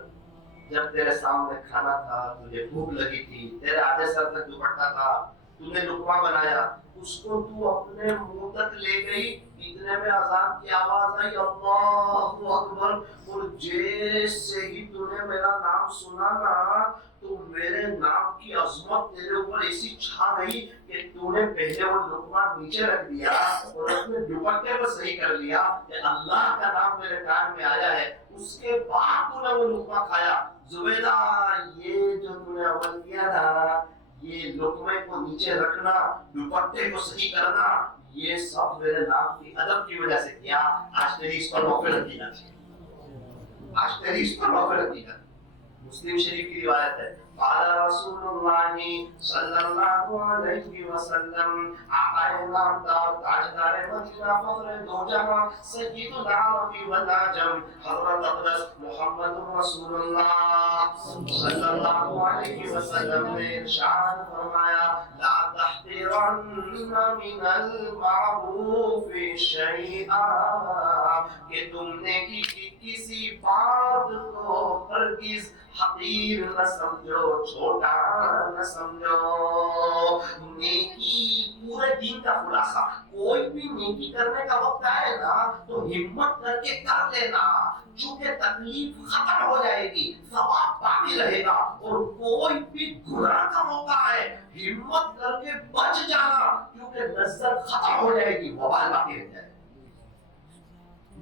جب تیرے سامنے کھانا تھا, تجھے بھوک لگی تھی, تیرے آدھے سر تک دوپٹہ تھا, تو نے لقمہ بنایا, اس کو تو اپنے منہ تک لے گئی, اتنے میں اذان کی آواز آئی اللہ اکبر, اور جیسے ہی تو نے میرا نام سنا نا تو میرے نام کی عظمت تیرے اوپر ایسی چھا گئی کہ تو نے پہلے وہ لقمہ نیچے رکھ دیا اور اپنے دوپٹے پر صحیح کر لیا کہ اللہ کا نام میرے کان میں آیا ہے. اس کے بعد تو نے وہ لقمہ کھایا. زبیدہ یہ جو تو نے عمل کیا نا یہ لقمے کو نیچے رکھنا، دوپٹے کو صحیح کرنا، یہ سب میرے نام کی ادب کی وجہ سے کیا۔ آج تیری اس پر مغفرت کی جاتی ہے، آج تیری اس پر مغفرت کی جاتی ہے۔ مسلم شریف کی روایت ہے، قال رسول اللہ صلی اللہ علیہ وسلم، آقائے نامدار تاجدار مدینہ فخر دو جہاں سید العرب والعجم حضرت اقدس محمد رسول اللہ صلی اللہ علیہ وسلم نے ارشاد فرمایا، لا تحقرن من المعروف شیئا، کہ تم نے کی کسی بات کو ہرگز حقیر نہ سمجھو، چھوٹا نہ سمجھو۔ نیکی پورے دین کا خلاصہ، کوئی بھی نیکی کرنے کا وقت آئے نا تو ہمت کر کے کر لینا، چونکہ تکلیف ختم ہو جائے گی، ثواب باقی رہے گا۔ اور کوئی بھی گناہ کا موقع ہے، ہمت کر کے بچ جانا، کیونکہ لذت ختم ہو جائے گی، وبال باقی رہ جائے گی۔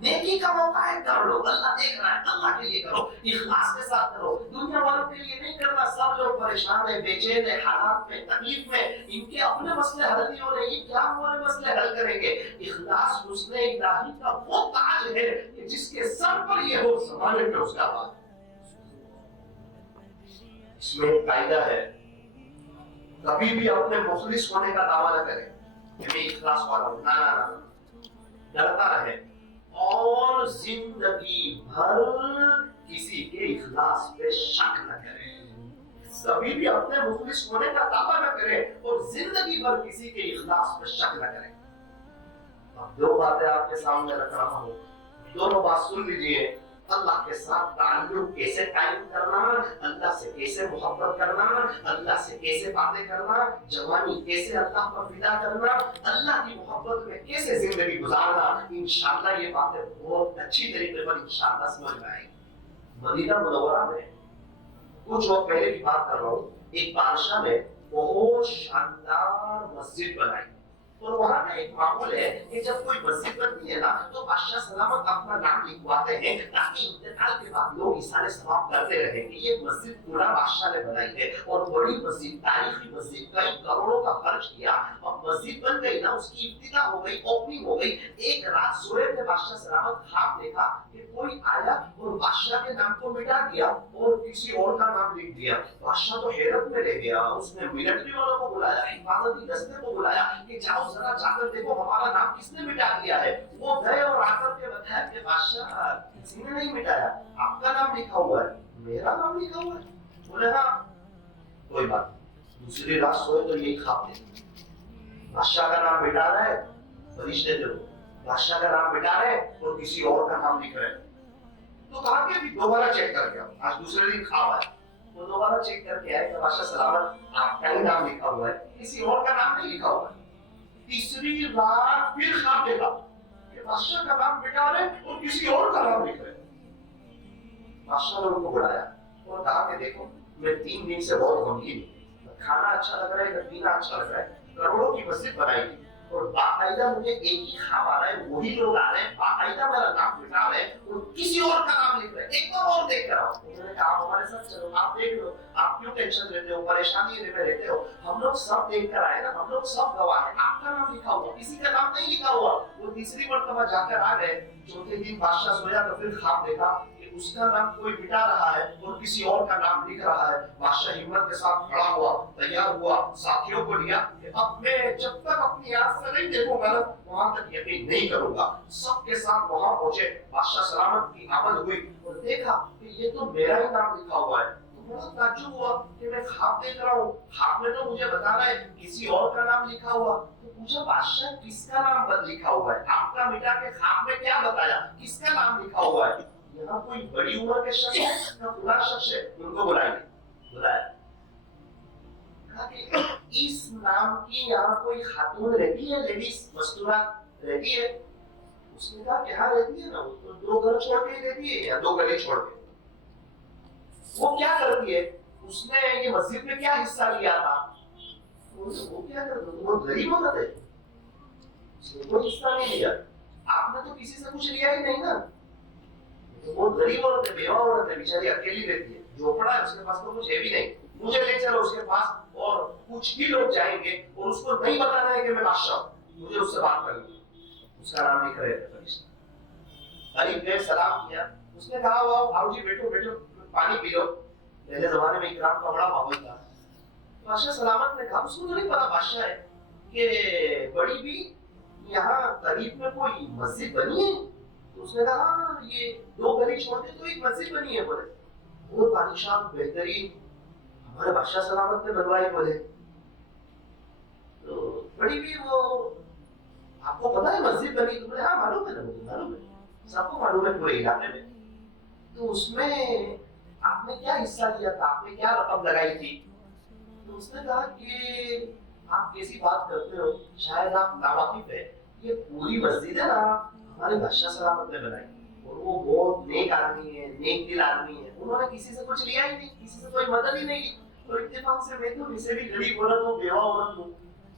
نیکی کا موقع ہے، کر لو، اللہ دیکھ رہا ہے، اللہ کے لیے کرو، اخلاص کے ساتھ کرو، دنیا والوں کے لیے نہیں کرنا۔ سب لوگ پریشان ہیں، بے چین ہیں، حالات میں، تکلیف میں، ان کے اپنے مسئلے حل نہیں ہو رہے، یہ کیا ہمارے مسئلے حل کریں گے؟ اخلاص حسن الہی کا وہ تاج ہے کہ جس کے سر پر یہ ہو، زمانے میں اس کا بات۔ اس میں ایک قاعدہ ہے، کبھی بھی اپنے مخلص ہونے کا دعویٰ نہ کریں کہ میں اخلاص والا ہوں، نہ، ڈرتا رہے اور زندگی بھر کسی کے اخلاص پہ شک نہ کرے۔ کبھی بھی اپنے مخلص ہونے کا دعویٰ نہ کرے اور زندگی بھر کسی کے اخلاص پہ شک نہ کرے۔ اب دو باتیں آپ کے سامنے رکھ رہا ہوں، دونوں بات سن لیجئے۔ اللہ کے ساتھ تعلق کیسے قائم کرنا، اللہ سے کیسے محبت کرنا، اللہ سے کیسے باتیں کرنا، جوانی کیسے اللہ پر فدا کرنا، اللہ کی محبت میں کیسے زندگی گزارنا، انشاءاللہ یہ باتیں بہت اچھی طریقے پر انشاءاللہ سمجھ میں آئیں گی۔ مدینہ منورہ میں کچھ وقت پہلے کی بات کر رہا ہوں، ایک بادشاہ نے بہت شاندار مسجد بنائی، اور وہاں کا ایک معمول ہے کہ جب کوئی مسجد بنتی ہے نا تو بادشاہ سلامت اپنا نام لکھواتے ہیں تاکہ انتقال کے بعد لوگ اِسارے ثواب کرتے رہیں کہ یہ مسجد پورا بادشاہ نے بنائی ہے، اور بڑی مسجد، تاریخی مسجد، کئی کروڑوں کا خرچ کیا، اب مسجد بن گئی نا، اس کی ابتدا ہو گئی، اوپننگ ہو گئی۔ ایک رات سوئے تھے بادشاہ سلامت، خواب دیکھا کہ کوئی آیا اور بادشاہ کے نام کو مٹا دیا اور کسی اور کا نام لکھ دیا۔ بادشاہ تو حیرت میں رہ گیا، اس نے ملٹری والوں کو بلایا، حفاظتی دستے کو بلایا کہ جاؤ ذرا جا کر دیکھو ہمارا نام کس نے مٹا دیا ہے۔ وہ گئے اور آ کر کے بتایا کہ بادشاہ کسی نے نہیں مٹایا، آپ کا نام لکھا ہوا ہے، میرا نام لکھا ہوا ہے۔ بولے ہاں کوئی بات۔ دوسری رات سوئے تو یہی خواب دیکھا، بادشاہ کا نام مٹا رہا ہے، فرشتے تھے وہ، بادشاہ کا نام مٹا رہے اور کسی اور کا نام لکھ رہے۔ تو کہا کہ دوبارہ چیک کر کے آؤ، آج دوسرے دن خواب آیا، وہ دوبارہ چیک کر کے آئے کہ بادشاہ سلامت آپ کا ہی نام لکھا ہوا ہے، کسی اور کا نام نہیں لکھا ہوا ہے۔ تیسری رات پھر خواب دیکھا کہ بادشاہ کا نام مٹا رہے اور کسی اور کا نام لکھ رہے۔ بادشاہ نے ان کو بلایا اور کہا کہ دیکھو میں 3 دن سے بہت غمگین ہوں، کھانا اچھا لگ رہا ہے، پینا اچھا لگ رہا ہے، کروڑوں کی مسجد بنائی تھی اور باقاعدہ مجھے ایک ہی خواب آ رہا ہے، وہی لوگ آ رہے ہیں، باقاعدہ میرا نام مٹا رہے ہیں اور کسی اور کا نام لکھ رہے ہیں، ایک بار اور دیکھ کر آؤ۔ انہوں نے کہا آپ ہمارے ساتھ چلو، آپ دیکھ لو، آپ کیوں ٹینشن لیتے ہو، پریشانی میں رہتے ہو، ہم لوگ سب دیکھ کر آئے نا، ہم لوگ سب گواہ ہیں، آپ کا نام لکھا ہوا، کسی کا نام نہیں لکھا ہوا۔ وہ تیسری مرتبہ جا کر آ گئے، چوتھے دن بادشاہ سویا تو پھر خواب دیکھا کہ اس کا نام کوئی مٹا رہا ہے اور کسی اور کا نام لکھ رہا ہے۔ بادشاہ ہمت کے ساتھ کھڑا ہوا، تیار ہوا، ساتھیوں کو لیا کہ اب میں جب تک اپنی آنکھ سے نہیں دیکھوں گا وہاں تک یقین نہیں کروں گا۔ سب کے ساتھ وہاں پہنچے، بادشاہ سلامت کی آمد ہوئی اور دیکھا کہ یہ تو میرا ہی نام لکھا ہوا ہے۔ بہت تعجب ہوا کہ میں خواب دیکھ رہا ہوں، خواب میں تو مجھے بتا رہا ہے کسی اور کا نام لکھا ہوا۔ تو پوچھا بادشاہ کس کا نام لکھا ہوا ہے، آپ کا مٹا کے خواب میں کیا بتایا، کس کا نام لکھا ہوا ہے؟ یہاں کوئی بڑی عمر کے شخص ہے یا بڑا شخص ہے؟ ان کو بلائیے، بلایا، کہا کہ اس نام کی یہاں کوئی خاتون رہتی ہے، لیڈیز مستورات رہتی ہے؟ اس نے کہا کہ ہاں رہتی ہے نا، وہ تو 2 گھر چھوڑ کے رہتی ہے یا 2 گلی چھوڑ کے۔ وہ کیا کرتی ہے؟ اس نے یہ مسجد میں کیا حصہ لیا تھا؟ وہ کیا کرتا ہے؟ وہ غریب عورت ہے، اس نے کوئی حصہ نہیں لیا۔ آپ نے تو کسی سے کچھ لیا ہی نہیں نا۔ وہ غریب عورت ہے، بیوہ عورت ہے، بیچاری اکیلی رہتی ہے، جھوپڑا ہے، اس کے پاس تو کچھ ہے بھی نہیں۔ मुझे ले चलो उसके पास और कुछ भी लोग जाएंगे और उसको नहीं बताना है कि मैं बादशाह हूं, मुझे उससे बात करनी है। उसका नाम लिख रहे थे फरिश्ता। गरीब ने सलाम किया, उसने कहा वाह आओ जी बैठो बैठो पानी पी लो। पहले जमाने में इकराम का बड़ा माहौल था। बादशाह सलामत ने कहा उसको तो नहीं पता बादशाह है कि बड़ी भी यहाँ करीब में कोई मस्जिद बनी है। तो उसने कहा हाँ ये 2 गली छोड़ के तो एक मस्जिद बनी है। बोले वो बादशाह बेहतरीन हमारे बादशाह सलामत ने बनवाई। बोले तो बड़ी भी वो आपको पता है मस्जिद बनी? तो बोले हाँ मालूम है ना, मुझे मालूम है, सबको मालूम है पूरे इलाके में। तो उसमें आपने क्या हिस्सा लिया था, आपने क्या रकम लगाई थी? तो उसने कहा कि आप कैसी बात करते हो, शायद आप नावाकिफ है, ये पूरी मस्जिद है ना हमारे बादशाह सलामत ने बनाई और वो बहुत नेक आदमी है, नेक दिल आदमी है। उन्होंने किसी से कुछ लिया ही नहीं, किसी से कोई मदद ही नहीं ली। और इत्तेफाक से मैं तो इसे भी गरीब औरत हूँ, बेवा औरत हूँ,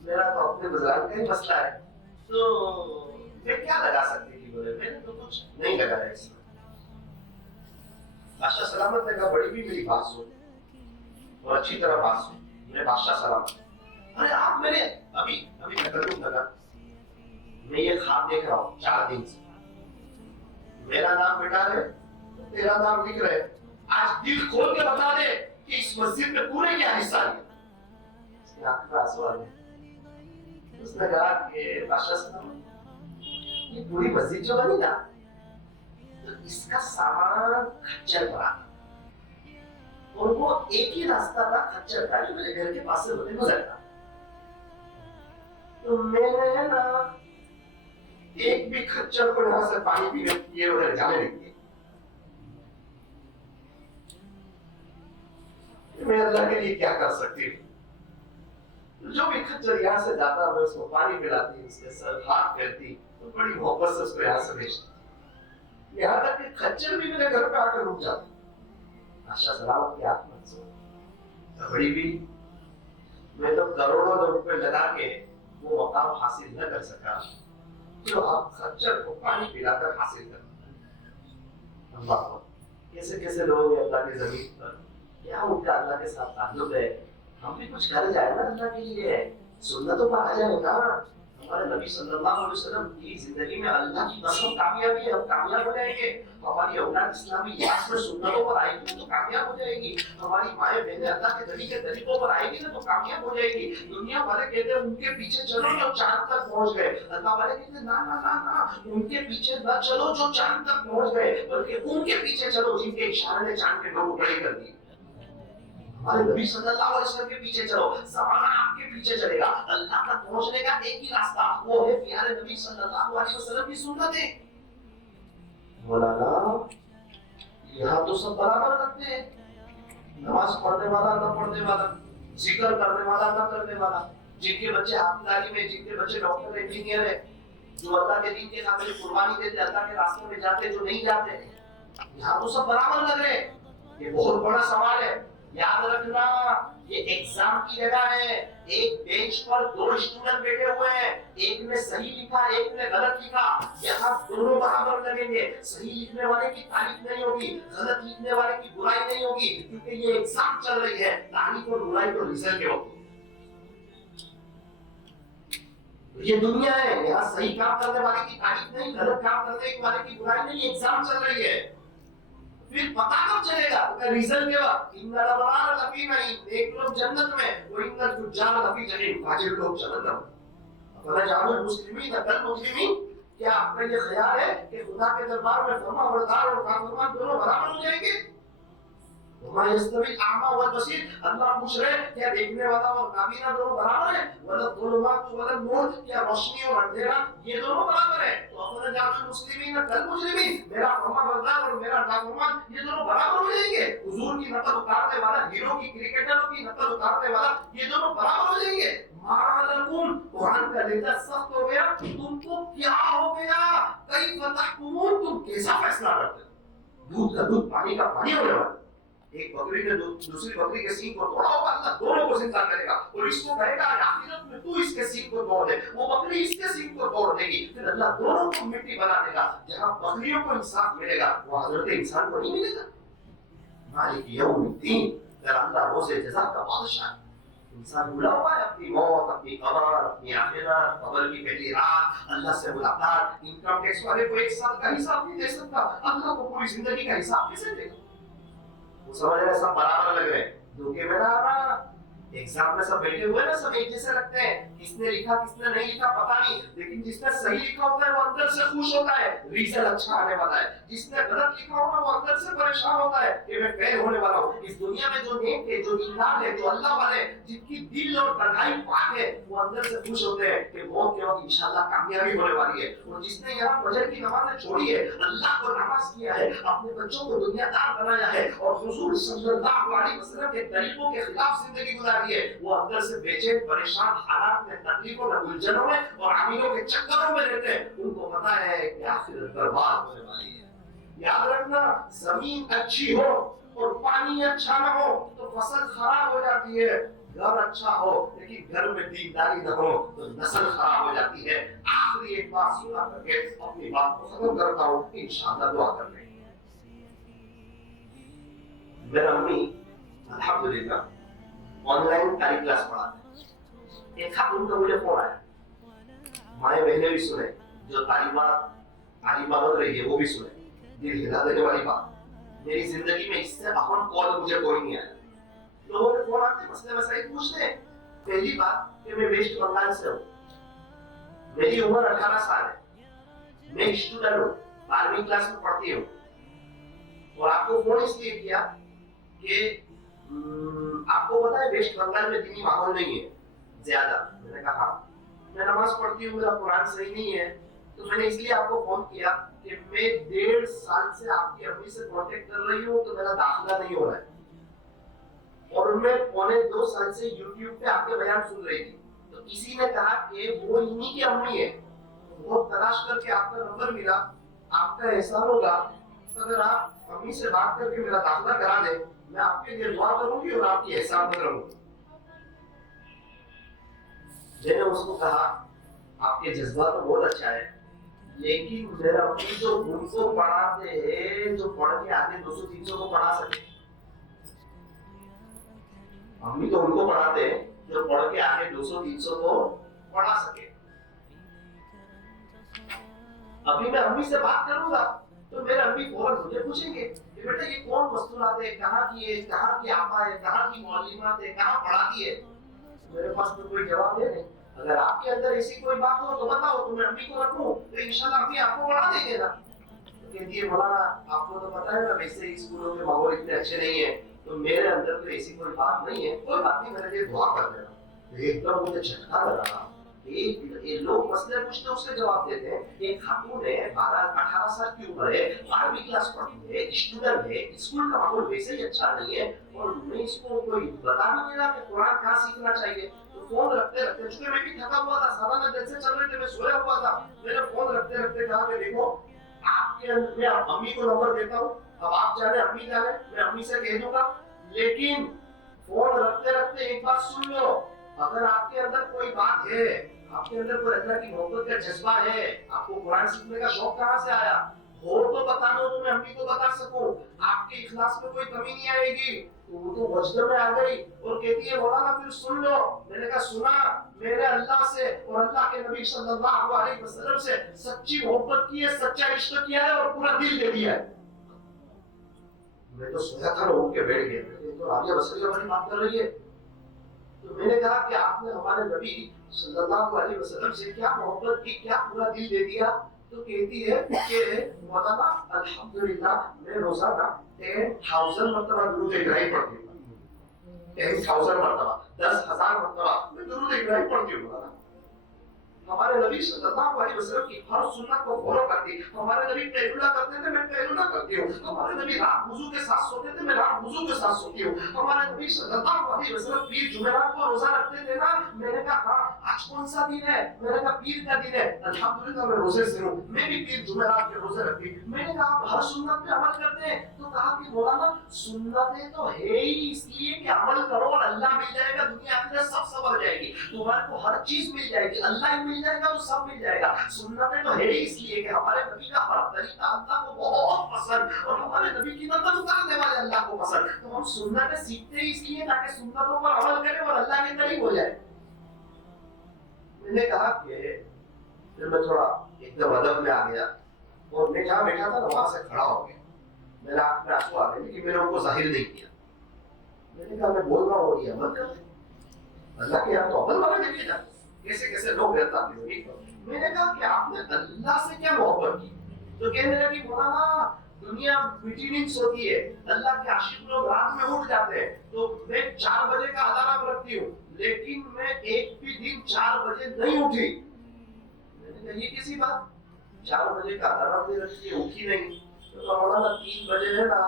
मेरा तो अपने गुजरान का ही मसला है, तो मैं क्या लगा सकती थी? बोले मैंने तो कुछ नहीं लगाया इसमें। बादशाह सलामत ने कहा बड़ी भी मेरी बात सुन और अच्छी तरह बात सुन। मैं बादशाह सलामत, अरे आप मेरे अभी अभी तकल्लुम लगा, मैं ये ख्वाब देख रहा हूँ 4 दिन से, मेरा नाम मिटा रहे, तेरा नाम लिख रहे, आज दिल खोल के बता दे कि इस मस्जिद में पूरे क्या हिस्सा लिया। उसकी आंख में आंसू आ गए। उसने कहा कि बादशाह सलामत ये पूरी मस्जिद जो बनी ना तो इसका सामान खच्चर पड़ा और वो एक ही रास्ता था खच्चर का जो मेरे घर के पास से होते गुजरता। तो मैंने ना एक भी खच्चर को यहाँ से पानी पीने पिए उधर जाने नहीं दिए। मैं अल्लाह के लिए क्या कर सकती हूँ? जो भी खच्चर यहाँ से जाता मैं उसको पानी पिलाती, उसके सर हाथ फेरती, तो बड़ी मोहब्बत से उसको यहाँ से भेजती। यहाँ तक कि खच्चर भी मेरे घर पे आकर रुक जाती। बादशाह सलामत की आत्मा बड़ी भी मैं तो करोड़ों रुपए लगा के वो मकाम हासिल न कर सका जो आप खच्चर को पानी पिलाकर हासिल कर। अल्लाह कैसे कैसे लोग हैं अल्लाह की जमीन पर, क्या उनका अल्लाह के साथ ताल्लुक है। हम भी कुछ कर जाए ना अल्लाह के लिए, सुन्नतों पर आ जाए ना। हमारे नबी सल्लल्लाहु अलैहि वसल्लम की जिंदगी में अल्लाह की कसम कामयाबी है, हम कामयाब हो जाएंगे। हमारी औलाद इस्लामी लिहाज में सुन्नतों पर आएगी तो कामयाब हो जाएगी। हमारी माएं बहनें अल्लाह के नबी के तरीकों पर आएगी ना तो कामयाब हो जाएगी। दुनिया वाले कहते हैं उनके पीछे चलो जो चांद तक पहुंच गए, अल्लाह वाले कहते हैं ना ना ना ना, उनके पीछे न चलो जो चांद तक पहुंच गए, बल्कि उनके पीछे चलो जिनके इशारे ने चांद के 2 टुकड़े कर दिए। हमारे नबी सल्लल्लाहु अलैहि वसल्लम के पीछे चलो, ज़माना आपके पीछे चलेगा। अल्लाह तक पहुंचने का एक ही रास्ता, वो है प्यारे नबी सल्लल्लाहु अलैहि वसल्लम की सुन्नतें। मौलाना यहाँ तो सब बराबर करते हैं, नमाज पढ़ने वाला न पढ़ने वाला, जिक्र करने वाला न करने वाला, जिनके बच्चे हाफिज़ में, जिनके बच्चे डॉक्टर इंजीनियर है, जो अल्लाह के दीन के खातिर कुर्बानी देते, अल्लाह के रास्ते में जाते, जो नहीं जाते, यहाँ तो सब बराबर लग रहे हैं। ये बहुत बड़ा सवाल है, याद रखना ये एग्जाम की जगह है। एक बेंच पर 2 स्टूडेंट बैठे हुए हैं, एक ने सही लिखा एक ने गलत लिखा, यहाँ दोनों बराबर लगेंगे। सही लिखने वाले की तारीफ नहीं होगी, गलत लिखने वाले की बुराई नहीं होगी, क्योंकि ये एग्जाम चल रही है। तारीफ और बुराई तो रिजल्ट के वक्त, ये दुनिया है, यहाँ सही काम करने वाले की तारीफ नहीं, गलत काम करने वाले की बुराई नहीं, एग्जाम चल रही है। फिर पता कब चलेगा? तो रिजल्ट के वक्त इन्नल अबरार लफी नईम, एक लोग जन्नत में, वो इन्नल फुज्जार लफी जहीम, फाजिर लोग जहन्नम। अपना जामुल मुस्लिमीन कल मुस्लिमीन, क्या आपका ये ख्याल है कि खुदा के दरबार में फरमाबरदार और नाफरमान दोनों बराबर हो जाएंगे? वहाँ यस्तवी आमा वल बसीर, अल्लाह पूछ रहे क्या देखने वाला और नाबीना दोनों बराबर है? वला ज़ुलुमात वला नूर, क्या रोशनी और अंधेरा ये दोनों बराबर है? तो अपने जामुल मुस्लिमीन कल मुस्लिमीन, मेरा फरमाबरदार और मेरा नाफरमान ये दोनों बराबर हो जाएंगे। हुजूर की नकल उतारने वाला, हीरो की, क्रिकेटरों की नकल उतारने वाला ये दोनों बराबर हो जाएंगे। मालकुम, कुरान का लेजा सख्त हो गया, तुमको क्या हो गया? कैफ तहकुमून, तुम कैसा फैसला करते हो? दूध का दूध, पानी का पानी होने वाला। एक बकरी ने दूसरी बकरी के सींग को तोड़ा होगा, अल्लाह दोनों को जिंदा करेगा और इसको कहेगा आखिरत में तू इसके सींग को तोड़ दे, वो बकरी इसके सींग को तोड़ देगी, फिर अल्लाह दोनों को मिट्टी बना देगा। जहाँ बकरियों को इंसाफ मिलेगा वहाँ हजरत इंसान को नहीं मिलेगा। मालिक यौमिद्दीन, میرا اللہ روز جزا کا بادشاہ ہے. انسان بھولا ہوا ہے اپنی موت, اپنی قبر, اپنی آخرت, قبر کی پہلی رات, اللہ سے ملاقات. انکم ٹیکس والے کو 1 سال کا حساب نہیں دے سکتا, اللہ کو پوری زندگی کا حساب کیسے دے گا؟ وہ سمجھ رہے سب برابر لگ رہے ہیں, دھوکے میں نہ آنا. ایگزام میں سب بیٹھے ہوئے نا, سب ایک جیسے لگتے ہیں, کس نے لکھا کس نے نہیں لکھا پتا نہیں, لیکن جس نے صحیح لکھا ہوتا ہے وہ اندر سے خوش ہوتا ہے, ریزلٹ اچھا آنے والا ہے. جس نے غلط لکھا ہوگا وہ اندر سے پریشان ہوتا ہے کہ میں فیل ہونے والا ہوں. اس دنیا میں جو نیک ہے, جو ایمان ہے, جو اللہ والے, جن کی دل اور تنہائی پاک ہے, وہ اندر سے خوش ہوتے ہیں کہ موت کے وقت انشاءاللہ کامیابی ہونے والی ہے. اور جس نے یہاں فجر کی نمازیں چھوڑی ہے, اللہ کو نماز کیا ہے, اپنے بچوں کو دنیا دار بنایا ہے, اور حضور صلی اللہ علیہ وسلم کے طریقوں کے خلاف زندگی گزاری ہے, وہ اندر سے بے چین, پریشان, حالات میں, تکلیفوں میں, الجھنوں میں اور امینوں کے چکروں میں رہتے ہیں. ان کو پتا ہے کہ آخرت برباد ہونے والی ہے. یاد رکھنا, زمین اچھی ہو اور پانی اچھا نہ ہو تو فصل خراب ہو جاتی ہے. گھر اچھا ہو لیکن گھر میں دینداری نہ ہو تو نسل خراب ہو جاتی ہے. آخری ایک بات سنا کر کے اپنی بات کو ختم کرتا ہوں, انشاءاللہ دعا کر لیں. میرا امی الحمدللہ آن لائن تعلیم کلاس پڑھاتے ہیں. ایک خاتون کا مجھے فون آیا, مائیں بہنیں بھی سنیں, جو تعلیمات بن رہی ہے وہ بھی سنیں. دل ہلا دینے والی بات, میری زندگی میں اس سے اہم کال مجھے کوئی نہیں آیا. لوگوں کے فون آتے ہیں, مسئلے مسائل پوچھتے ہیں. پہلی بات کہ میں ویسٹ بنگال سے ہوں, میری عمر 18 سال ہے, میں اسٹوڈنٹ ہوں, 12ویں کلاس میں پڑھتی ہوں. اور آپ کو فون اس لیے کیا کہ آپ کو پتا ہے ویسٹ بنگال میں دینی ماحول نہیں ہے زیادہ. میں نے کہا میں نماز پڑھتی ہوں, میرا قرآن صحیح نہیں ہے, تو میں نے اس لیے آپ کو فون کیا کہ میں 1.5 سال سے آپ کی امی سے کانٹیکٹ کر رہی ہوں, تو میرا داخلہ نہیں ہو رہا ہے. اور میں 1.25 سال سے یوٹیوب پہ آپ کے بیان سن رہی تھی, تو کسی نے کہا کہ وہ انہی کی امی ہے. بہت تلاش کر کے آپ کا نمبر ملا. آپ کا احسان ہوگا اگر آپ امی سے بات کر کے میرا داخلہ کرا دیں, میں آپ کے لیے دعا کروں گی اور آپ کی احسان کروں گی. میں نے اس کو کہا آپ کے جذبات تو بہت اچھا ہے, لیکن میرا امی جو ان کو پڑھاتے ہیں, جو پڑھ کے آگے 200-300 کو پڑھا سکے. امی تو ان کو پڑھاتے ہیں جو پڑھ کے آگے 200-300 کو پڑھا سکے. ابھی میں امی سے بات کروں گا تو میرے امی فوراً مجھے پوچھیں گے کہ بیٹا یہ کون مستورات ہے, کہاں کی ہے, کہاں کی آپا ہے, کہاں کی معلمات ہے, کہاں پڑھاتی ہے. میرے پاس تو کوئی جواب ہے نہیں. اگر آپ کے اندر ایسی کوئی بات ہو تو بتاؤ, تو میں امی کو رکھوں تو انشاءاللہ امی آپ کو پڑھا دیں گے نا. کہتی ہے مولانا آپ کو تو پتا ہے نا ویسے ہی اسکولوں کے ماحول اتنے اچھے نہیں ہیں, تو میرے اندر تو ایسی کوئی بات نہیں ہے, کوئی بات نہیں, میرے لیے دعا کر دینا. ایک دم مجھے جھٹکا لگا. لوگ مسئلے پوچھتے اس کے جواب دیتے ہیں. ایک خاتون ہے, 18 سال کی عمر ہے, 12ویں کلاس پڑھتی ہے, اسٹوڈنٹ ہے, اسکول کا ماحول ویسے ہی اچھا نہیں ہے, اور میں اس کو کوئی بتا نہیں رہا کہ قرآن کہاں سیکھنا چاہیے. تو فون رکھتے رکھتے, چونکہ میں بھی تھکا ہوا تھا, سالانہ جلسے چل رہے تھے, میں سویا ہوا تھا, میں نے فون رکھتے رکھتے کہا کہ دیکھو آپ کے اندر, میں امی کو نمبر دیتا ہوں, اب آپ جانے امی جانے, میں امی سے کہہ دوں گا, لیکن فون رکھتے رکھتے ایک بات سن لو, اگر آپ کے اندر کوئی بات ہے, آپ کے اندر کوئی اللہ کی محبت کا جذبہ ہے, آپ کو قرآن سیکھنے کا شوق کہاں سے آیا ہو تو بتا دو, تو میں امی کو بتا سکوں. آپ کے اخلاص میں کوئی کمی نہیں آئے گی. وہ تو وجدہ میں آ گئی اور کہتی ہے مولانا پھر سن لو. میں نے کہا سنا, میرے اللہ سے اور اللہ کے نبی صلی اللہ علیہ وسلم سے سچی محبت کی ہے, سچا عشق کیا ہے اور پورا دل دے دیا ہے. میں تو سویا تھا, اٹھ کے بیٹھ گیا. تو رابعہ بصری والی بات کر رہی ہے. تو میں نے کہا کہ آپ نے ہمارے نبی صلی اللہ علیہ وسلم سے کیا محبت کی, کیا پورا دل دے دیا. تو کہتی ہے کہ مولانا الحمدللہ میں روزانہ 10,000 مرتبہ درود ابراہیم پڑھتی ہوں. 10,000 مرتبہ, 10,000 مرتبہ میں درود ابراہیم پڑھتی ہوں. مولانا ہمارے نبی صلی اللہ علیہ وسلم کی ہر سنت کو فالو کرتی. ہمارے نبی قیلولہ کرتے تھے, میں قیلولہ کرتی ہوں. ہمارے نبی رات وضو کے ساتھ سوتے تھے, میں رات وضو کے ساتھ سوتی ہوں. ہمارے نبی صلی اللہ علیہ وسلم پیر جمعرات کو روزہ رکھتے تھے نا, میں نے کہا आज कौन सा दिन है? मैंने कहा पीर का दिन है। अल्हम्दुलिल्लाह मैं रोजे से हूँ, मैं भी पीर जुमेरात के रोजे रखी। मैंने कहा आप हर सुन्नत पे अमल करते हैं? तो कहा कि मौलाना सुन्नतें तो है ही इसलिए कि अमल करो और अल्लाह मिल जाएगा, दुनिया आखिरत सब संभल जाएगी, तुम्हारे को हर चीज मिल जाएगी, अल्लाह ही मिल जाएगा तो सब मिल जाएगा। सुन्नतें तो है ही इसलिए कि हमारे नबी का हर तरीका अल्लाह को बहुत पसंद और हमारे नबी की नकल उतारने वाले अल्लाह को पसंद, तो हम सुन्नतें सीखते ही इसलिए ताकि सुन्नतों पर अमल करें और अल्लाह के करीब हो जाए। मैंने कहा कि फिर मैं थोड़ा एकदम अदब में आ गया और मैं जहाँ बैठा था ना वहां से खड़ा हो गया। मेरा आंख में आंसू आ गए लेकिन मैंने उनको जाहिर नहीं किया। मैंने कहा मैं बोल रहा हूँ ये अमल करते, अल्लाह के यहाँ तो अमल वाले देखे जाते, कैसे कैसे लोग रहता है। मैंने कहा कि आपने अल्लाह से क्या मोहब्बत की? तो कहने लगी मौलाना दुनिया विजिलेंस होती है, अल्लाह के आशिक लोग रात में उठ जाते हैं, तो मैं 4 बजे का अलार्म रखती हूँ लेकिन मैं एक भी दिन 4 बजे नहीं उठी। मैंने कहा ये किसी बात, 4 बजे का अलार्म नहीं रखती उठी नहीं, तो मौलाना 3 बजे है ना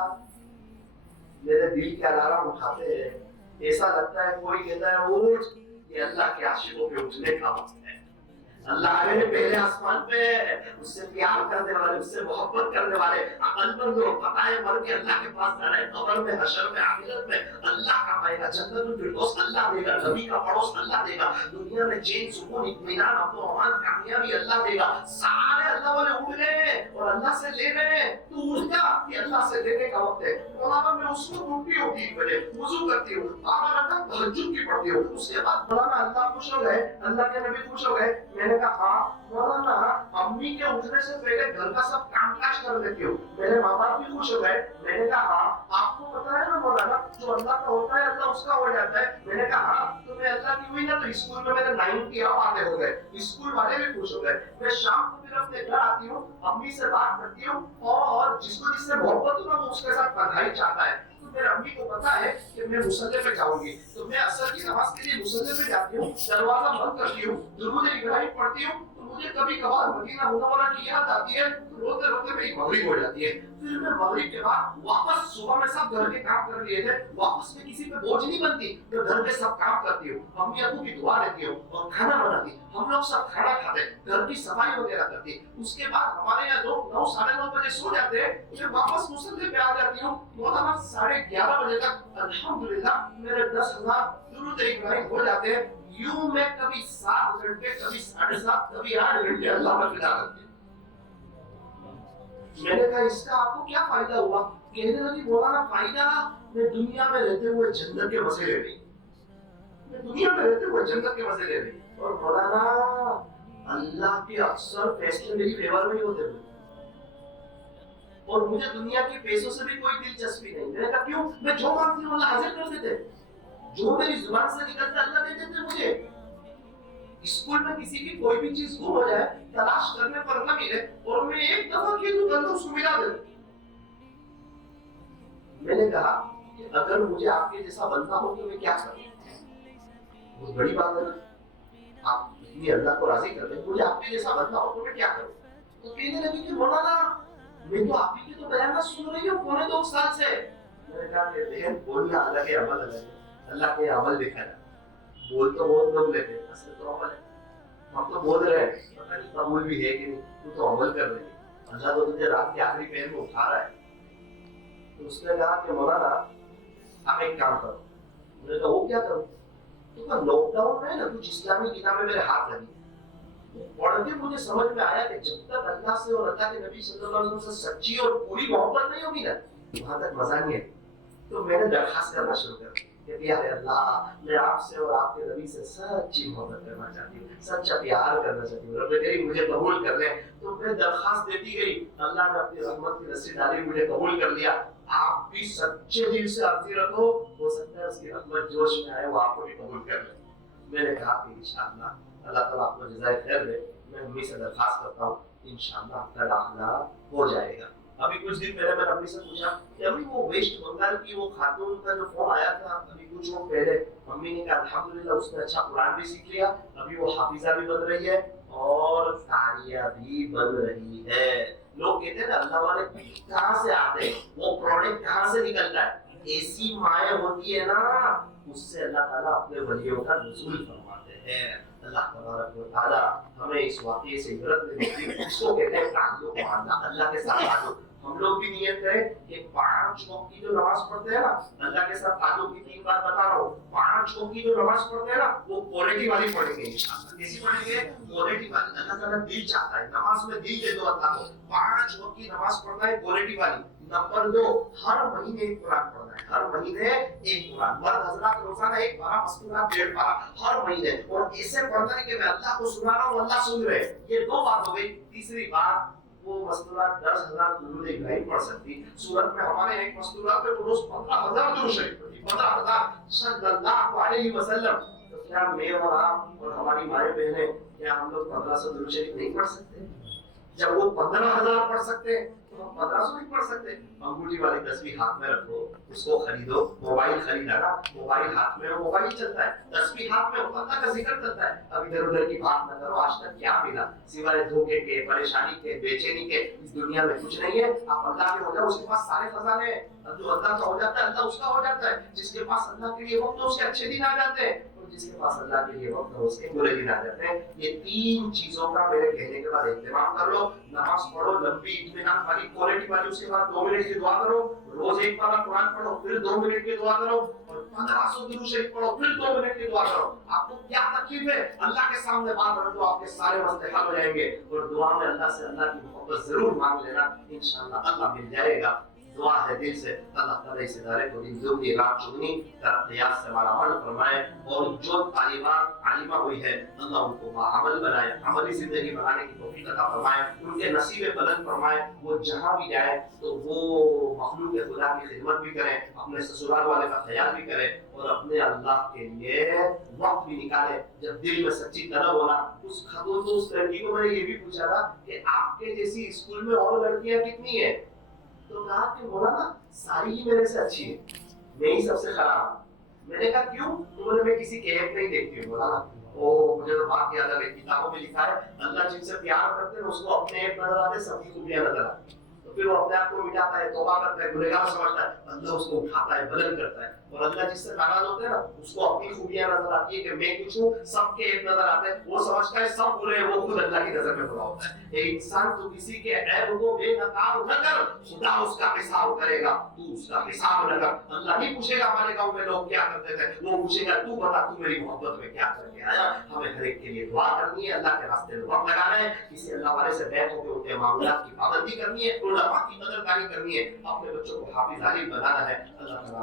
मेरे दिल के अलार्म उठाते हैं, ऐसा लगता है कोई कहता है उठ, ये अल्लाह के आशिकों के उठने का वक्त है। अल्लाह ने पहले आसमान पे उससे प्यार करने वाले, उससे मोहब्बत करने वाले अकल पर लोग पता है मर के अल्लाह के पास जाना है, कब्र में, हशर में, आखिरत में अल्लाह का आएगा, जन्नतुल फिरदौस अल्लाह देगा, नबी का पड़ोस अल्लाह देगा, दुनिया में चैन सुकून इत्मीनान अमन अमान कामयाबी अल्लाह देगा। सारे अल्लाह वाले उठ गए और अल्लाह से ले गए, तू उठ जा, ये अल्लाह से लेने का वक्त है। मौलाना मैं उसको उठती हूँ 3 बजे, वुजू करती हूँ, 12 रकात तहज्जुद की पढ़ती हूँ, उसके बाद मौलाना अल्लाह खुश हो गए, अल्लाह के नबी खुश हो गए। मैंने कहा हाँ मौलाना अम्मी के उठने से पहले घर का सब कामकाज कर लेती हूँ, मेरे माँ बाप भी खुश हो गए। मैंने कहा हाँ आपको पता है ना मौलाना जो अल्लाह का होता है अल्लाह उसका हो जाता है। मैंने कहा हाँ तो मैं अल्लाह की हुई ना तो स्कूल में मेरे 90 आते हो गए, स्कूल वाले भी खुश हो गए। मैं शाम को फिर अपने घर आती हूँ, अम्मी से बात करती हूँ और जिसको जिससे मोहब्बत हो ना वो उसके साथ बधाई चाहता है। मेरे अम्मी को पता है कि मैं मुसल्ले पे जाऊंगी तो मैं असर की नमाज के लिए मुसल्ले पे जाती हूँ, दरवाजा बंद करती हूँ, दुरूद इब्राहिम पढ़ती हूँ, तो मुझे कभी कभार मदीना मुनव्वरा की याद आती है, तो रोते रोते मेरी मगरिब हो जाती है। फिर मैं मगरिब के बाद वापस सुबह में सब घर के काम कर लिए थे, वापस में किसी पे बोझ नहीं बनती, मैं घर के सब काम करती हूँ, अम्मी अबू की दुआ लेती हूँ और खाना बनाती, हम लोग सब खाना खाते, घर की सफाई वगैरह करती। उसके बाद हमारे यहाँ लोग 9 साढ़े 9 बजे सो जाते हैं, फिर वापस मुसल्ले पे आ जाती हूँ, मौलाना 11:30 बजे तक अल्हम्दुलिल्लाह मेरे 10,000 दुरूद इब्राहिम हो जाते हैं। यूं मैं कभी 7 घंटे, कभी 7.5, कभी 8 घंटे अल्लाह पर फिदा करती। मैंने कहा इसका आपको क्या फायदा हुआ? कहने लगी मौलाना फायदा मैं दुनिया में रहते हुए जन्नत के मजे ले रही, मैं दुनिया में रहते हुए जन्नत के मजे ले रही। और मौलाना अल्लाह के अक्सर फैसले मेरी फेवर में ही होते हैं और मुझे दुनिया के पैसों से भी कोई दिलचस्पी नहीं। मैंने कहा क्यों? मैं जो मांगती हूँ अल्लाह हाजिर कर देते, जो मेरी जुबान से निकलता अल्लाह दे देते मुझे। स्कूल में किसी की कोई भी चीज गुम हो जाए, तलाश करने पर न मिले और मैं एक दफा की तो बंदा उसको मिला दे। मैंने कहा कि अगर मुझे आपके जैसा बनना हो तो मैं क्या करूं? बहुत बड़ी बात है ना, आप इतनी अल्लाह को राजी कर रहे, मुझे आपके जैसा बनना हो तो मैं क्या करूं? तो कहने लगी कि मौलाना मैं तो आप ही की तो बयान सुन रही हूँ 2.25 साल से। मैंने कहा कि बहन बोलना अलग है, अमल अलग है, अल्लाह के अमल देखा है, बोल तो बहुत लोग लेते हैं, असल तो अमल है। हम तो बोल रहे हैं, पता नहीं कबूल भी है कि नहीं, तू तो अमल कर रही है, अल्लाह तो तुझे रात के आखिरी पहर में उठा रहा है। तो उसने कहा कि मौलाना आप एक काम करो। मैंने कहा वो क्या करूं? तो कहा लॉकडाउन में ना कुछ इस्लामी किताबें मेरे हाथ लगी, पढ़ के मुझे समझ में आया कि जब तक अल्लाह से और अल्लाह के नबी सल्लल्लाहु अलैहि वसल्लम से सच्ची और पूरी मोहब्बत नहीं होगी ना वहां तक मजा नहीं है। तो मैंने दरखास्त करना शुरू कर दी कि यार अल्लाह मैं आपसे और आपके नबी से सच्ची मोहब्बत करना चाहती हूँ, सच्चा प्यार करना चाहती हूँ, रब करीम मुझे कबूल कर ले। तो मैं दरखास्त देती गई, अल्लाह ने अपनी रहमत की रस्सी डाली, मुझे कबूल कर लिया। आप भी सच्चे दिल से अर्जी रखो, हो सकता है उसकी रहमत जोश में आए वो आपको भी कबूल कर ले। मैंने कहा कि इंशाअल्लाह अल्लाह ताला आपको जज़ाए खैर दे, मैं अम्मी से दरखास्त करता हूँ, इंशाअल्लाह आपका दाखिला हो जाएगा। अभी कुछ दिन पहले मैंने अम्मी से पूछा कि अम्मी वो वेस्ट बंगाल की वो खातून का जो फोन आया था अभी कुछ वक्त पहले, अम्मी ने कहा अल्हम्दुलिल्लाह उसने अच्छा कुरान भी सीख लिया, अभी वो हाफिजा भी बन रही है और सारिया भी बन रही है। लोग कहते हैं ना अल्लाह वाले कहाँ से आते हैं, वो प्रोडक्ट कहाँ से निकलता है? ऐसी माएँ होती है ना उससे अल्लाह ताला अपने वलियों का नुज़ूल फरमाते हैं। ہیں. اللہ تبارک و تعالیٰ ہمیں اس واقعے سے عبرت لینے کی, اس کو کہتے ہیں تعلق معاملہ, اللہ کے ساتھ تعلق. ہم لوگ بھی نیت کریں کہ 5 وقت کی جو نماز پڑھتے ہیں نا, اللہ کے ساتھ تعلق کی 3 بات بتا رہا ہوں. 5 وقت کی جو نماز پڑھتے ہیں نا, وہ کوالٹی والی پڑھیں گے انشاءاللہ. کیسی پڑھیں گے؟ کوالٹی والی. اللہ تعالیٰ دل چاہتا ہے, نماز میں دل دے دو اللہ کو. 5 وقت کی نماز پڑھنا ہے کوالٹی والی. نمبر 2, ہر مہینے ایک قرآن پڑھنا ہے. ہر مہینے ایک قرآن. مرد حضرات روزانہ 1 پارہ, مسکرات 1.5 پارہ ہر مہینے. اور ایسے پڑھنا ہے کہ میں اللہ کو سنا رہا ہوں, اللہ سن رہے. یہ 2 بات ہو گئی. تیسری بات, وہ مستورات 10,000 درود ابراہیم پڑھ سکتی. سورت میں ہمارے ایک مستورات پہ روز 15,000 درود شریف پڑھتی. 15,000 صلی اللہ علیہ وسلم. تو کیا میں اور آپ اور ہماری مائیں بہنیں, کیا ہم لوگ 1500 درود شریف نہیں پڑھ سکتے؟ جب وہ 15,000 پڑھ سکتے تو ہم 1500 نہیں پڑھ سکتے. انگوٹھی والی تسبیح ہاتھ میں رکھو, اس کو خریدو. موبائل خریدا نا, موبائل ہاتھ میں ہو, موبائل چلتا ہے. تسبیح ہاتھ میں ہو, اللہ کا ذکر چلتا ہے. اب ادھر ادھر کی بات نہ کرو. آج تک کیا ملا سوائے دھوکے کے, پریشانی کے, بے چینی کے؟ اس دنیا میں کچھ نہیں ہے. آپ اللہ کے ہو جاؤ, اس کے پاس سارے خزانے ہیں. اب جو اللہ کا ہو جاتا ہے, اللہ اس کا ہو جاتا ہے. جس کے پاس اللہ کے لیے وقت ہو, اس کے اچھے دن آ جاتے ہیں. جس کے پاس اللہ کے لیے وقت ہو, اس کے برے دن آ جاتے ہیں. یہ 3 چیزوں کا میرے کہنے کے بعد اہتمام کر لو. نماز پڑھو لمبی, اطمینان والی, کوالٹی والی. اس کے بعد 2 منٹ کی دعا کرو. روز 1 پارہ قرآن پڑھو, پھر 2 منٹ کی دعا کرو. اور 1500 درود شریف پڑھو, پھر 2 منٹ کی دعا کرو. آپ کو کیا تکلیف ہے, اللہ کے سامنے بات رکھ دو, آپ کے سارے مسئلے حل ہو جائیں گے. اور دعا میں اللہ سے اللہ کی محبت ضرور مانگ لینا, انشاءاللہ اللہ مل جائے گا. دعا ہے دل سے, اللہ تعالیٰ اس ادارے کو دن دگنی رات چگنی ترقیات سے مالا مال فرمائے. اور جو طالبات عالمہ ہوئی ہے, اللہ ان کو باعمل بنائے, عملی زندگی بنانے کی توفیق عطا فرمائے. ان کے نصیب بلند فرمائے. وہ جہاں بھی جائے تو وہ مخلوق خدا کی خدمت بھی کریں, اپنے سسرال والے کا خیال بھی کریں, اور اپنے اللہ کے لیے وقت بھی نکالے. جب دل میں سچی طلب ہونا, اس خاتون تو اس لڑکی کو میں نے یہ بھی پوچھا تھا کہ آپ کے جیسی اسکول میں اور لڑکیاں کتنی ہیں؟ تو کہا کہ مولانا ساری ہی میرے سے اچھی ہے, میں ہی سب سے خراب. میں نے کہا کیوں؟ انہوں نے, میں کسی کے عیب نہیں دیکھتی ہوں مولانا. مجھے تو بات یاد آ گئی, کتابوں میں لکھا ہے اللہ جن سے پیار کرتے ہیں اس کو اپنے عیب نظر آتے, سب کی خوبیاں نظر آتی. تو پھر وہ اپنے آپ کو مٹاتا ہے, توبہ کرتا ہے, گنہگار سمجھتا ہے, اللہ اس کو اٹھاتا ہے, بلند کرتا ہے. اور اللہ جس سے ناراض ہوتے ہیں نا, اس کو اپنی خوبیاں نظر آتی ہے کہ میں کچھ ہوں, سب کے عیب نظر آتے ہیں. وہ سمجھتا ہے سب برے ہیں, وہ خود اللہ کی نظر میں برا ہوتا ہے. ایک انسان تو کسی کے عیب کو بے نقاب نہ کر, خدا اس کا حساب کرے گا, تو اس کا حساب نہ کر. اللہ نہیں پوچھے گا ہمارے گاؤں میں لوگ کیا کرتے تھے, وہ پوچھے گا تو بتا تو میری محبت میں کیا کر کے آیا. ہمیں ہر ایک کے لیے دعا کرنی ہے, اللہ کے راستے میں وقت لگانا ہے, کسی اللہ والے سے بیعت ہو کے ان کے معاملات کی پابندی کرنی ہے, علماء کی قدردانی کرنی ہے, اپنے بچوں کو حافظ عالم بنانا ہے. اللہ تعالیٰ